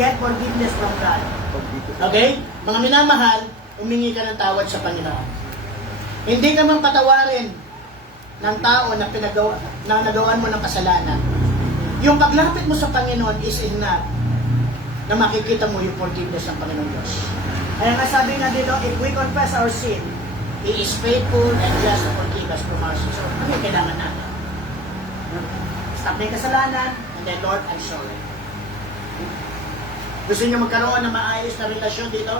Get forgiveness from God. Okay? Mga minamahal, humingi ka ng tawad sa Panginoon. Hindi ka man patawarin ng tao na nagawan mo ng kasalanan. Yung paglapit mo sa Panginoon is enough na makikita mo yung forgiveness ng Panginoon Diyos. Kaya nga sabi nga dito, if we confess our sin, He is faithful and just to forgive us from our sins. So, ano yung kailangan natin? Stop na yung kasalanan, and then, Lord, I'm sorry. Gusto niyo magkaroon ng maayos na relasyon dito?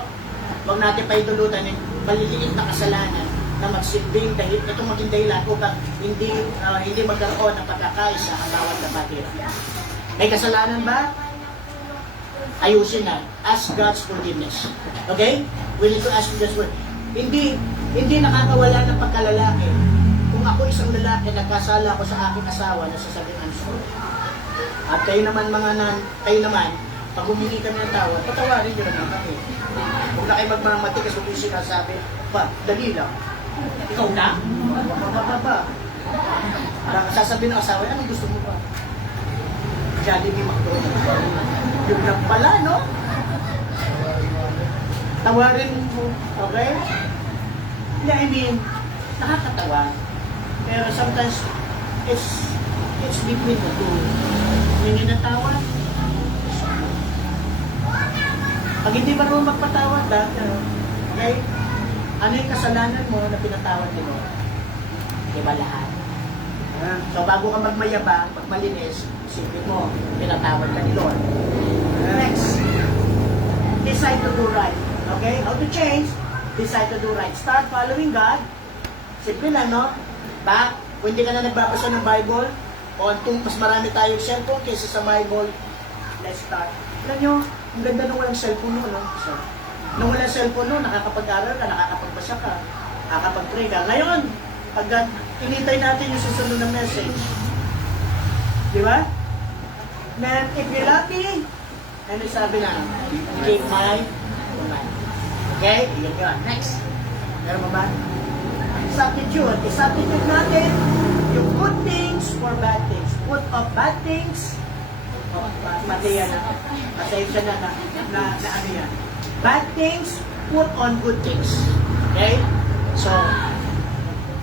Huwag natin paidulutan yung maliliit na kasalanan na magsilbing itong maging dahilan upang hindi magkaroon ng pagkakaisa ang bawat kapatid. May kasalanan ba? Ayusin na. Ask God's forgiveness. Okay? We need to ask God's forgiveness. Hindi nakakawala ng pagkalalaki. Kung ako isang lalaki, nagkasala ko sa aking asawa na sasabihin, I'm sorry. At kayo naman, pag humingi kami ng tawad, patawarin nyo naman kami. Huwag na kayo magmaramati kasi kung yung sinasabi, dali lang. Ikaw na? Sasabihin ng asawa, anong gusto mo ba? Jollibee McDonald's. Yun lang pala, no? Tawarin mo, okay? I mean, nakakatawa. Pero sometimes, it's between the two. Hindi na tawad. Pag hindi marunong magpatawad, okay? Ano yung kasalanan mo na pinatawad ni Lord? Diba lahat? So, bago ka magmayabang, magmalinis, isipin mo, pinatawad ka ni Lord. Next. Decide to do right. Okay? How to change? Decide to do right. Start following God. Simple lang, no? Kung hindi ka na nagbabasa ng Bible, o mas marami tayong cellphone kaysa sa Bible, let's start. Alam nyo, ang ganda nung walang cellphone mo, no? So, nung walang cellphone mo, nakakapag-aral ka, nakakapagbasa ka, nakakapag-pray ka. Ngayon, pag inintay natin yung susunod na message, di ba? Man, if you're lucky, ano sabi na? Keep my command. Okay? Yun yun. Next. Meron mo ba? Substitute. I-substitute natin yung good things for bad things. Put off bad things. Mati yan na. Pasensya na ano yan. Bad things, put on good things. Okay? So,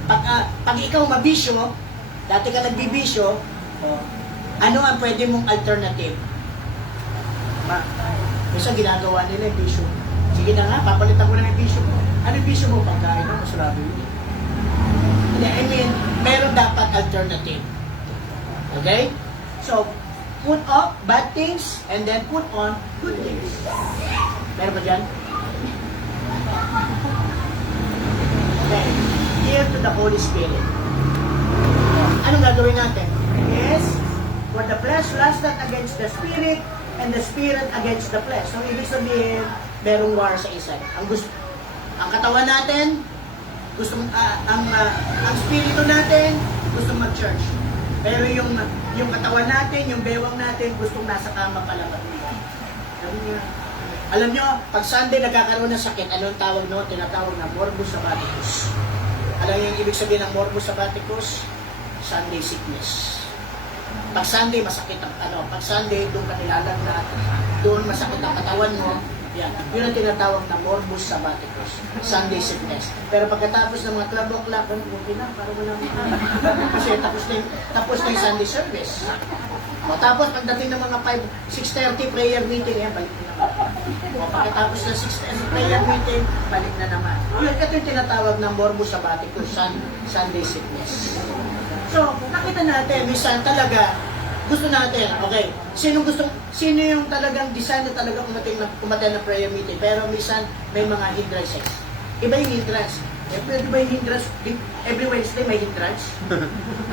pag ikaw mabisyo, dati ka nagbibisyo, ano ang pwede mong alternative? Minsan ginagawa nila yung bisyo. Sige na nga, papalitan ko na yung bisyo mo. Ano yung bisyo mo? Pagkain mo, masarap yun. I mean, meron dapat alternative. Okay? So, put off bad things and then put on good things. Meron ba dyan? Okay. Yield to the Holy Spirit. Anong gagawin natin? Yes, for the flesh lusted against the Spirit and the Spirit against the flesh. So, ibig sabihin, merong war sa isa. Ang katawan natin, ang spirito natin, gusto mag-church. Pero yung katawan natin, yung bewang natin, gustong nasa kama pala matulog. Alam nyo, pag Sunday nagkakaroon ng sakit, anong tawag no? Tinatawag na morbus sabbaticus. Alam niyo yung ibig sabihin ng morbus sabbaticus? Sunday sickness. Pag Sunday, masakit ang pag Sunday, doon ka nilalagnat, doon masakit ang katawan mo, yan. Yun ang tinatawag na morbus sabbaticus, Sunday sickness. Pero pagkatapos ng mga 12 o'clock, okay na, parang walang kasi tapos na yung Sunday service. O, tapos pagdating ng mga 6:30 prayer meeting, balik na naman. O, pagkatapos ng 6:30 prayer meeting, balik na naman. Ito yung tinatawag na morbus sabbaticus, Sunday sickness. So, nakita natin, minsan talaga, gusto natin, okay, sino yung talagang design na talagang umaten ng prayer meeting, pero minsan may mga hindrances. Iba yung hindrance. Iba yung hindrance, every Wednesday may hindrance.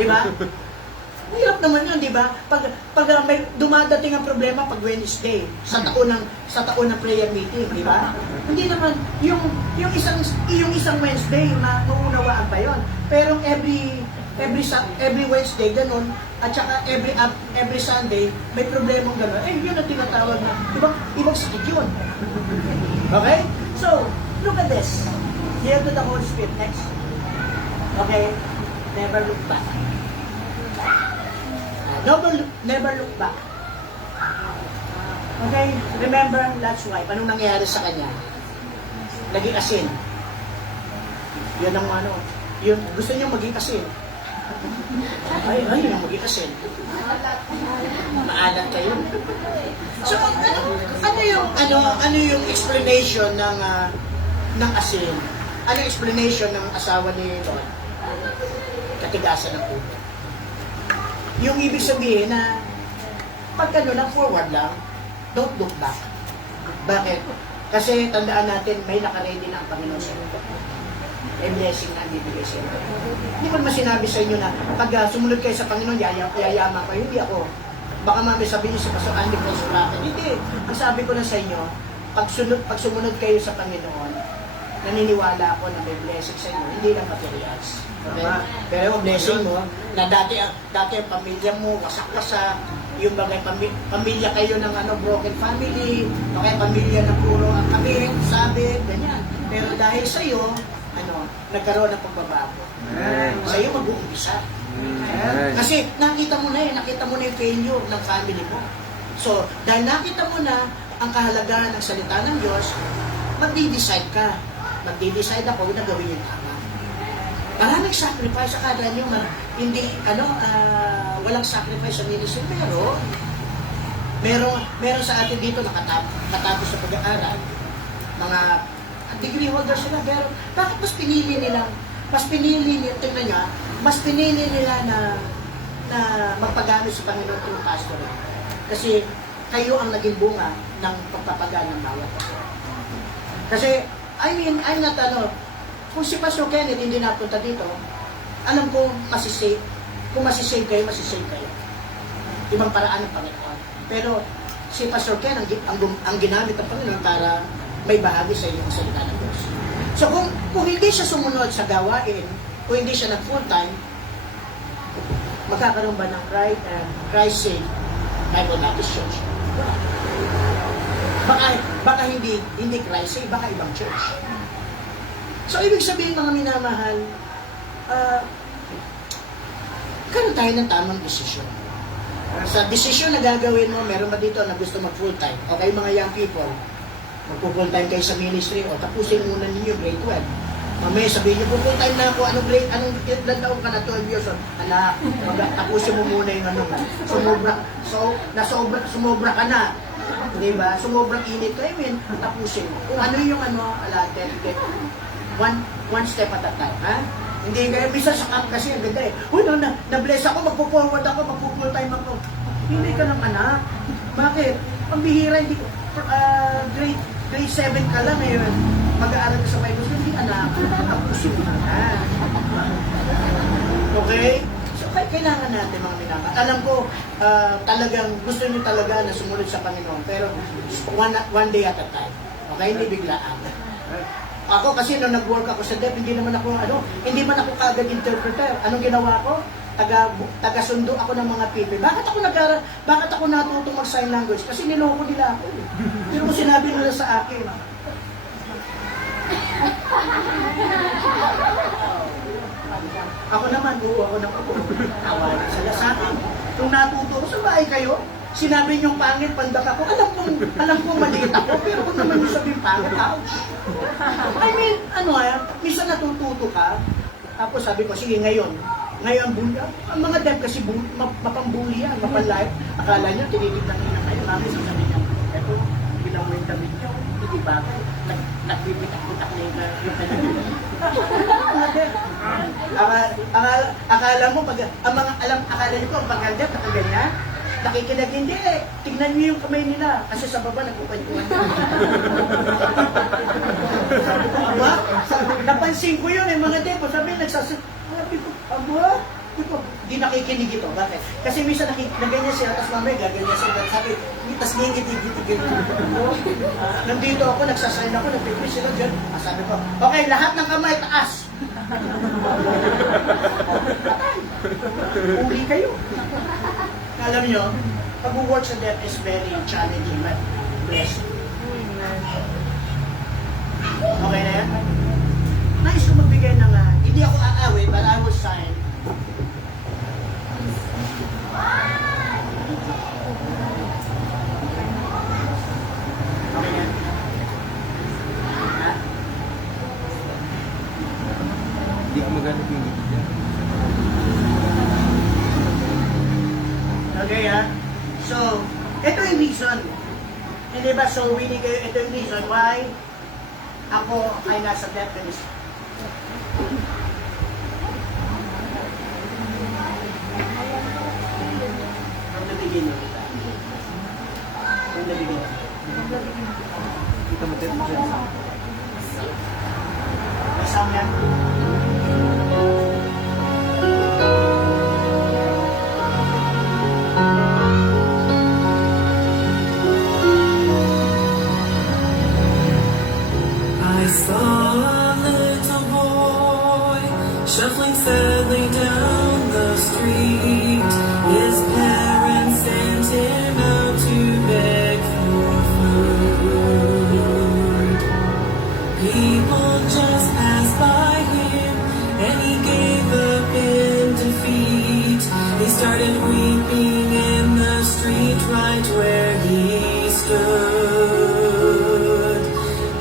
Di ba? Hirap naman yun, di ba? Pag may dumadating ang problema pag Wednesday, sa taon ng prayer meeting, di ba? Hindi naman, yung isang Wednesday, maunawaan pa yun. Pero every Wednesday, ganun, at saka every Sunday, may problemang gano'n. Yun ang tinatawag na, ibang sakit yun. Okay? So, look at this. Here to the Holy Spirit. Next. Okay? Never look back. Never look back. Okay? Remember, Lot's wife. Anong nangyari sa kanya? Naging asin. Yun ang yun, gusto niyo maging asin. Ay, yung maging asin. Maalat kayo. So, ano yung explanation ng asin? Ano yung explanation ng asawa ni Lot? Katigasan ng ulo. Yung ibig sabihin na pag lang forward lang, don't look back. Bakit? Kasi tandaan natin, may nakaready na ang Panginoon sa inyo. May blessing na bibigay sa inyo. Hindi ko naman sinabi sa inyo na pag sumunod kayo sa Panginoon, yayaman kayo. Hindi ako. Baka mami sabihin niyo si Pastor Andy Consulaten. Hindi. Ang sabi ko na sa inyo, pag sumunod kayo sa Panginoon, naniniwala ako na may blessing sa inyo, hindi lang materials. Okay? Pero yung blessing mo, na dati ang pamilya mo, wasak-wasak, yung bagay pamilya kayo ng broken family, okay, pamilya na puro ang kabit, sabit, ganyan. Pero dahil sa iyo, nagkaroon ng pagbabago. Sa iyo mag-uumpisa. Kasi nakita mo na yung failure ng family mo. So, dahil nakita mo na ang kahalagahan ng salita ng Diyos, magdi-decide ka. Magdi-decide ako na gawin yung tama. Maraming sacrifice sa kada nyo, hindi, walang sacrifice sa ministry, pero meron sa atin dito nakatapos sa pag-aaral, mga degree holders sila, pero bakit mas pinili nila, tingnan nyo, mas pinili nila na magpagamit sa Panginoon through pastor. Kasi kayo ang naging bunga ng pagpapagaan ng bawat pastor. Kasi, I'm not, kung si Pastor Kenneth hindi napunta dito, alam ko, masisave. Kung masisave kayo, masisave kayo. Ibang paraan ng Panginoon. Pero, si Pastor Ken, ang ginamit ng Panginoon para may bahagi sa inyong salita ng Diyos. So, kung hindi siya sumunod sa gawain, kung hindi siya nag-full-time, magkakaroon ba ng Christ Save Bible Baptist Church? Baka hindi Christ Save, baka ibang church. So, ibig sabihin, mga minamahal, karoon tayo ng tamang desisyon. Sa desisyon na gagawin mo, meron ba dito na gusto mag-full-time? Okay, mga young people, magpo-full-time kayo sa ministry, o tapusin muna ninyo grade 12. Mamaya sabihin nyo, full-time na ako, anong ilang taon ka na, 12 years old? Anak, tapusin mo muna yung sumobra ka na. Diba? Sumobrang init kayo, tapusin mo. Kung ano yung allotted, one step at a time, ha? Hindi kayo, bisa sa camp kasi, ang ganda na-bless ako, magpo-forward ako, magpo-full-time ako. Hindi ka ng anak. Bakit? Ang bihira, hindi ko, grade 7 ka lang ngayon, mag-aaral ka sa Bible, hindi anak, tapusin mo na. Okay? So, kailangan natin mga minamahal. Alam ko, talagang, gusto niyo talaga na sumunod sa Panginoon, pero one day at a time. Okay? Hindi biglaan. Ako kasi nung nag-work ako sa DEP, hindi man ako kagad interpreter. Anong ginawa ko? Taga-sundo ako ng mga people. Bakit ako natutong mag-sign language? Kasi niloko nila ako. Pero kung sinabi nila sa akin, ako naman, ako tawanan sila sa akin. Kung natuto ko, sa bahay kayo, sinabi niyong pangit, pandak ako, alam ko maliit ako, pero kung naman yung sabihin pangit, ouch. I mean, minsan natututo ka, tapos sabi ko, sige ngayon, ang mga dev kasi mapambuli yan, mapanlayot. Akala niyo, tinitignan nila kayo, namin sasabi niya, eto, bilang mo yung damit niyo, hindi ba, nagpipitak-pitak na yung akala mo, akala niyo ko, pag dev, nakaganyan, nakikinig, hindi eh. Tignan niyo yung kamay nila. Kasi sa baba, nagkukwentuhan. Aba? Napansin ko yun eh, mga depo. Sabi, sabi ko, aba? Di nakikinig ito. Bakit? Kasi minsan naganyan siya, tapos mamaya gaganyan siya. Sabi, tapos ngigit-igit-igit. Nandito ako, nagsasign ako, nagpipis sila dyan. Sabi ko, okay, lahat ng kamay, taas. Uli kayo. Alam nyo, pag-work sa DEP is very challenging, but blessed. Okay na yan? Nais ko magbigay ng, hindi ako aaway, but I will sign. Okay na yan? Ha? Hindi ko maganap yung gigit yan. Okay, ha? So, ito yung reason. Hindi ba, so winning kayo, ito yung reason why ako ay nasa DEP ministry. From the beginning. From the beginning. Kita mo din dyan. May sound yan? I saw a little boy shuffling sadly down the street. His parents sent him out to beg for food. People just passed by him and he gave up in defeat. He started weeping in the street right where he stood.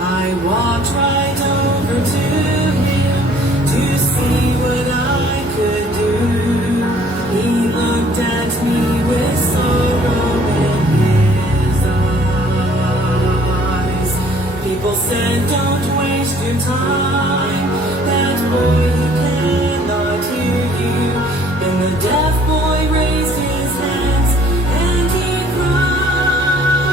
I walked right over to him to see what I could do. He looked at me with sorrow in his eyes. People said, don't waste your time. That boy, he cannot hear you. Then the deaf boy raised his hands and he cried,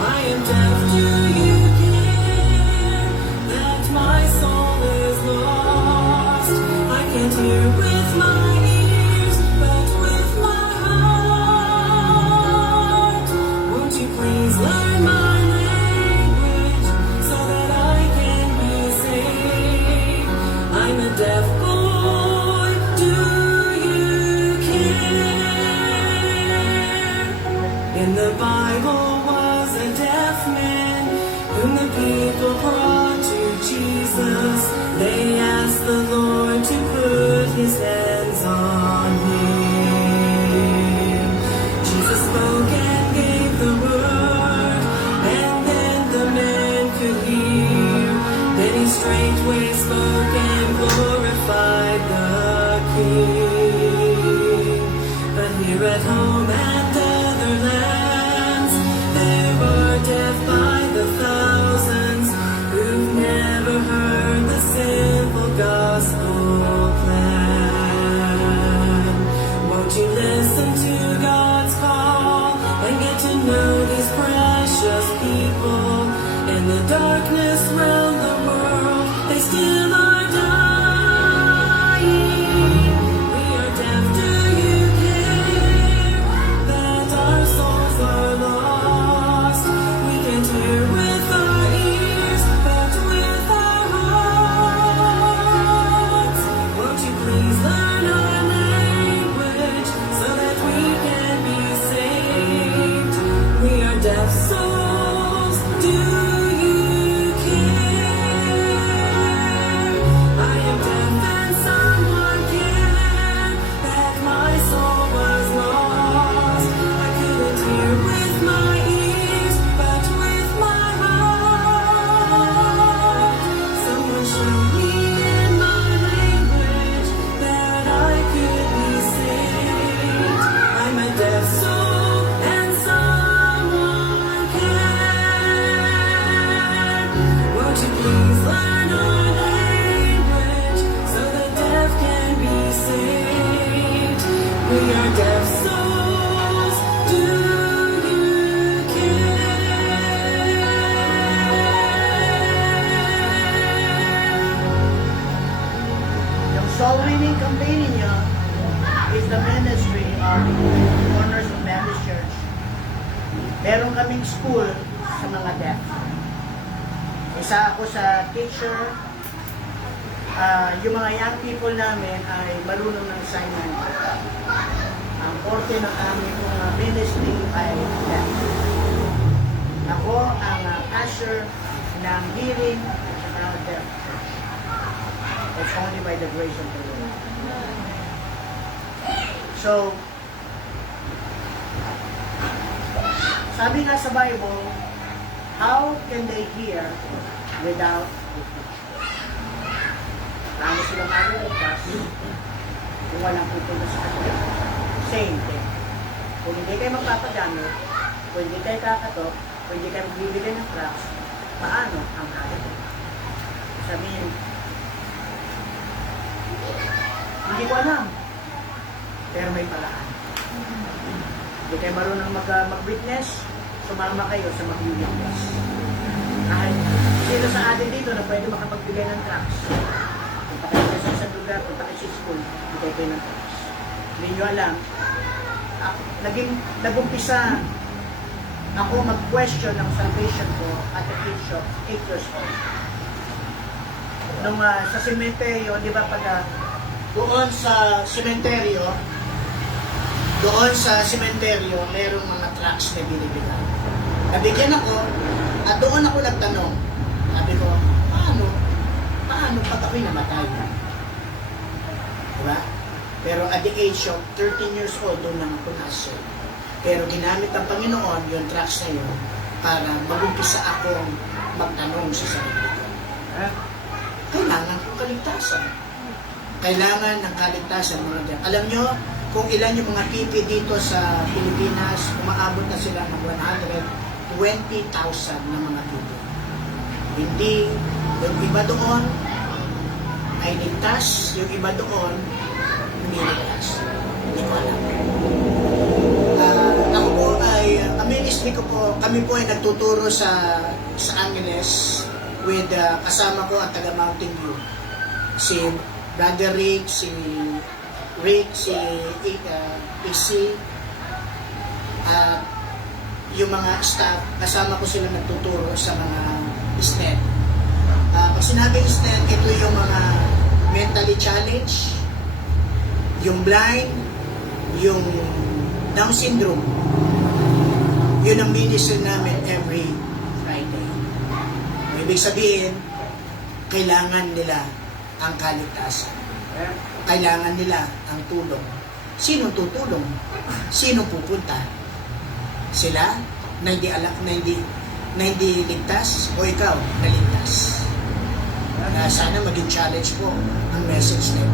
I am deaf, do you care that my soul is lost? I can't hear with my ears, but with my heart. Won't you please learn my language so that I can be saved? I'm a deaf boy, do you care? In the Bible was a deaf man whom the people brought to Jesus. They asked the Lord to put his hands on him. Jesus spoke and gave the word, and then the man could hear. Then he straightway spoke and glorified the King. But here at home and other lands, there are deaf by the thousands who've never heard the simple gospel plan. Won't you listen to God's call and get to know these precious people? In the darkness round the world, they still are dying. We are deaf, do you care that our souls are lost? We can't hear with our ears, but Meron kaming school sa mga deaf. Isa ako sa teacher. Yung mga young people namin ay marunong ng sign language. Ang korte ng aming mga ministry ay deaf. Ako ang usher ng hearing at saka deaf. It's only by the grace of the Lord. So, sabi nga sa Bible, how can they hear without a preacher? Paano sila mariligtas kung walang pupunta sa kanila? Same thing. Kung hindi kayo magpapagamit, kung hindi kayo kakatok, kung hindi kayo magbibigay ng tracts, paano ang atin? Sabihin, hindi ko alam. Pero may paraan. Hindi kayo marunong mag-witness, sumama kayo sa mag-witness. Kahit sino sa atin dito na pwede makapagbigay ng tracts. Punta kayo sa isang lugar, punta kayo sa school, bigay kayo ng tracts. Hindi nyo alam, nag-umpisa ako mag-question ng salvation ko at the age of 8 years old. Nung sa sementeryo, di ba pag doon sa sementeryo, merong mga tracts na binibigay. Nabigyan ako, at doon ako nagtanong. Sabi ko, paano pag ako'y namatay? Diba? Pero at the age of 13 years old, doon lang ako nasa. Pero ginamit ng Panginoon yung tracts na yun para mag-umpisa akong magtanong sa sarili ko. Kailangan kong kaligtasan. Kailangan ng kaligtasan mga diyan. Alam nyo, kung ilan yung mga PP dito sa Pilipinas, umaabot na sila ng 120,000 na mga PP. Hindi, yung iba doon ay ligtas, yung iba doon hindi ligtas. Hindi ko alam. Ako po ay, ministry ko po, kami po ay nagtuturo sa Angeles with kasama ko ang taga Mountain View. Si Brother Rick, si AC, at yung mga staff, kasama ko sila nagtuturo sa mga SNED. Pag sinabing SNED, ito yung mga mentally challenged, yung blind, yung Down syndrome. Yun ang ministry namin every Friday. Ibig sabihin, kailangan nila ang kaligtasan. Kailangan nila ang tulong. Sino tutulong? Sino pupunta? Sila na hindi ligtas o ikaw na ligtas? Sana maging challenge po ang message nito.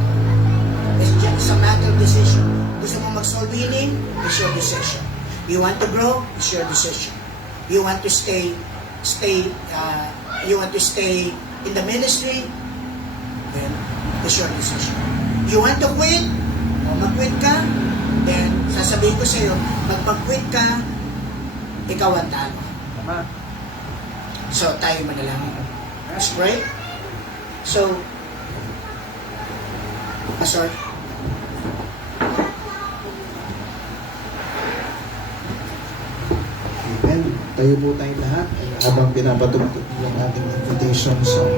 It's just a matter of decision. Gusto mo mag-soul winning? It's your decision. You want to grow? It's your decision. You want to stay in the ministry? Then it's your decision. You want to quit? O mag-quit ka? Then sasabihin ko sa iyo, mag-quit ka, ikaw ang talo. So tayo manalangin. Let's pray. So, Pastor, Amen. Tayo po tayong lahat habang pinapatugtog yung ating invitation song.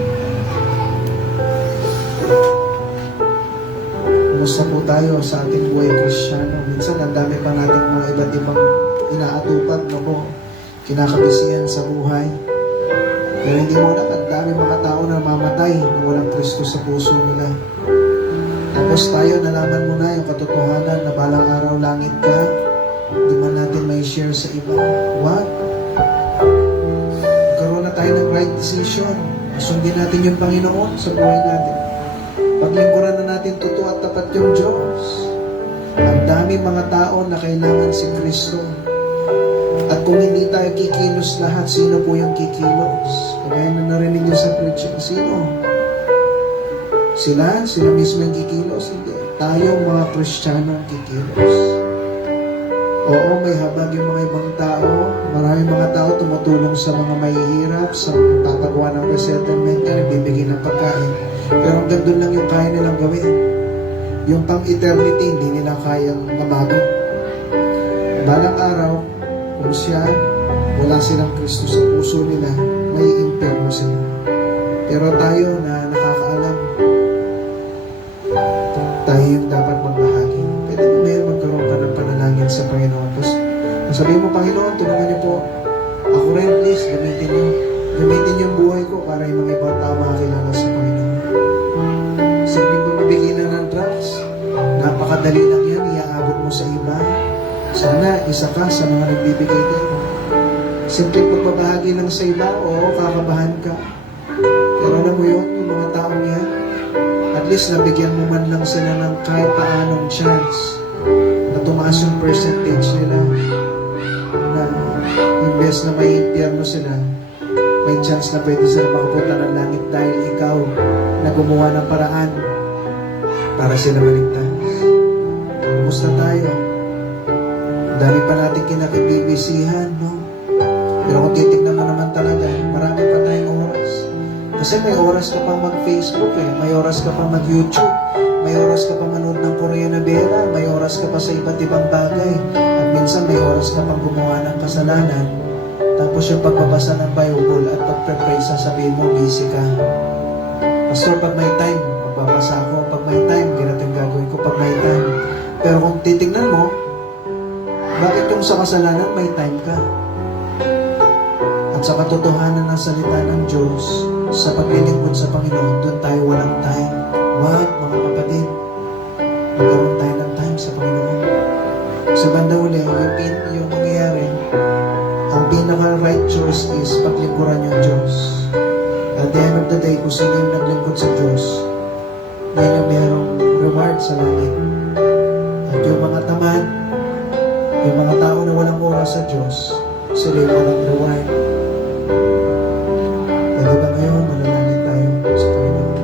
Kumusta po tayo sa ating buhay Kristiyano? Minsan ang dami pa nating mga iba't ibang inaatupag na po, kinakabisihan sa buhay. Pero hindi mo na ang dami mga tao na mamatay kung walang Kristo sa puso nila. Tapos tayo, nalaman mo na yung katotohanan na balang araw langit ka, di man natin may share sa iba. What? Magkaroon na tayo ng right decision. Sundin natin yung Panginoon sa buhay natin. Paglingkuran na natin totoo at tapat yung Diyos. Ang dami mga tao na kailangan si Kristo. At kung hindi tayo kikilos lahat, sino po yung kikilos? Kaya na narinig niyo sa preaching, sino? Sila mismo yung kikilos? Hindi. Tayo mga Kristiyano ang kikilos. Oo, may habag yung mga ibang tao. Maraming mga tao tumutulong sa mga mahihirap, sa tatagawa ng resettlement yan, nagbibigay ng pagkain. Pero hanggang doon lang yung kaya nilang gawin. Yung pang-eternity, hindi nila kayang mabago. Balang araw, kung siya wala silang Kristo sa puso nila, may impyerno sila. Pero tayo na nakakaalam, tayo yung dapat magbahagi. Pwede mo ngayon magkaroon ka ng panalangin sa Panginoon. Tapos, sabihin mo, Panginoon, tulungan niyo po. Ako rin, please, gamitin niyo. Gamitin yung buhay ko para yung mga ibang tao makakilala sa Panginoon. Simpleng bumibigay na ng drugs. Napakadali lang yan, iaabot mo sa iba. Sana, isa ka sa mga nagbibigay din. Simpleng pagbabahagi lang sa iba, oo, kakabahan ka. Pero alam mo yun, yung mga taong yan, at least nabigyan mo man lang sila ng kahit paanong chance na tumaas yung percentage nila na imbes na may impyerno sila, may chance na pwede sila makapunta ng langit dahil ikaw na gumawa ng paraan para sila maligtas. Kumusta tayo? Ang dami pa natin kinakibibisihan, no? Pero kung titignan mo naman talaga, marami pa tayong oras. Kasi may oras ka pang mag-Facebook may oras ka pang mag-YouTube, may oras ka pang manood ng Korean novela, may oras ka pa sa iba't ibang bagay. At minsan may oras ka pang gumawa ng kasalanan. Tapos yung pagbabasa ng Bible at pag-pray, sasabihin mo, busy ka. Pastor, pag may time, magbabasa ako. Pag may time, ganito yung gagawin ko. Pag may time. Pero kung titignan mo, bakit yung sa kasalanan may time ka? At sa katotohanan ng salita ng Diyos, sa paglilingkod sa Panginoon, doon tayo walang time. Wag, mga kapatid, magkaroon tayo ng time sa Panginoon. Sa banda uli, yung mangyayari, ang pinaka-right choice is paglingkuran yung Diyos. At the end of the day, kung sino yung naglingkod sa Diyos, yan yung merong reward sa langit. At yung mga tamad, yung mga tao na walang oras sa Diyos, sila yung walang reward. Pwede ba ngayon manalangin tayo sa Panginoon?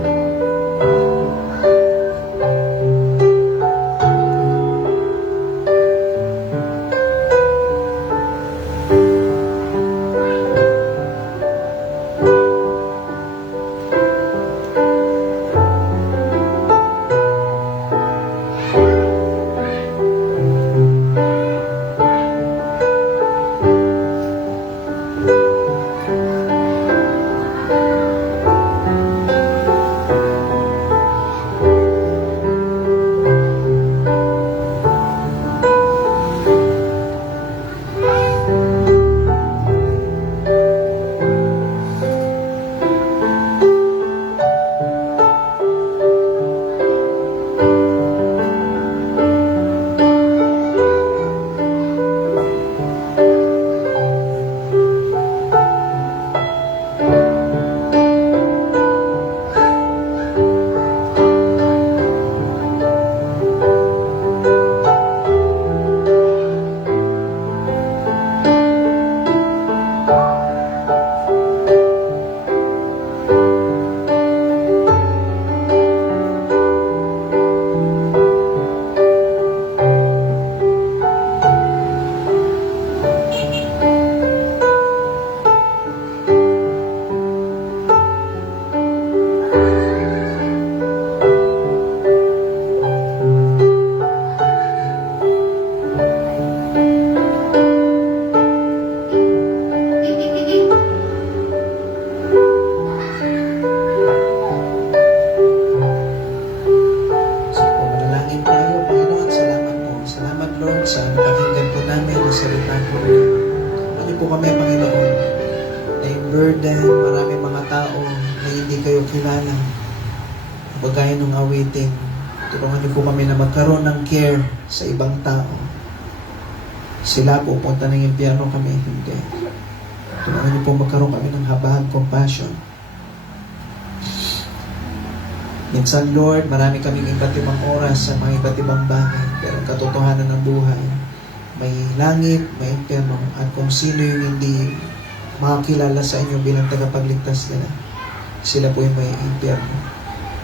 kilala. Bagay nung awitin, tulungan niyo po kami na magkaroon ng care sa ibang tao. Sila pupunta ng impyerno, kami hindi. Tulungan niyo po magkaroon kami ng habag, compassion. Minsan, Lord, marami kaming iba't ibang oras sa mga iba't ibang bagay. Pero ang katotohanan ng buhay, may langit, may impyerno. At kung sino yung hindi makakilala sa inyo bilang tagapagligtas nila, sila po yung may impyerno.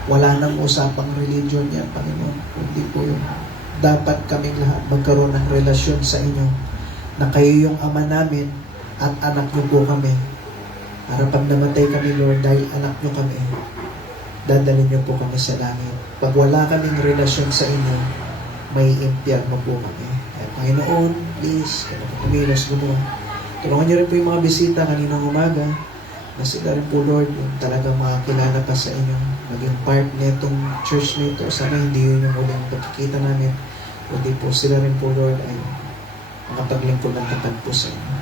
Wala nang usapang religion yan, Panginoon. Kundi po yung dapat kaming lahat magkaroon ng relasyon sa inyo na kayo yung ama namin at anak niyo po kami. Para pag namatay kami, Lord, dahil anak niyo kami, dadalhin niyo po kami sa langit. Pag wala kaming relasyon sa inyo, may impyerno po kami. Kaya Panginoon, please, kumilos gumawa. Tulungan niyo rin po yung mga bisita kaninang umaga na sila rin po, Lord, yung talagang makakilala pa sa inyo, maging part nitong church nito. Sana hindi yun yung uling pagkikita namin, kundi po sila rin po, Lord, ay makapaglingkod ng tapat po sa inyo.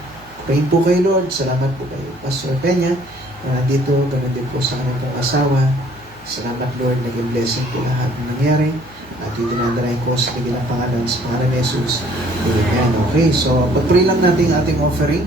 Prayin po kayo, Lord. Salamat po kayo, Pastor Peña, na nandito, ganun din po sa kanyang pong asawa. Salamat, Lord, naging blessing po lahat ng nangyari. At yung dinadarahin ko sa bilang pangalan, sa pangalan ni Jesus. Amen. Okay, so pag-pray lang natin ang ating offering.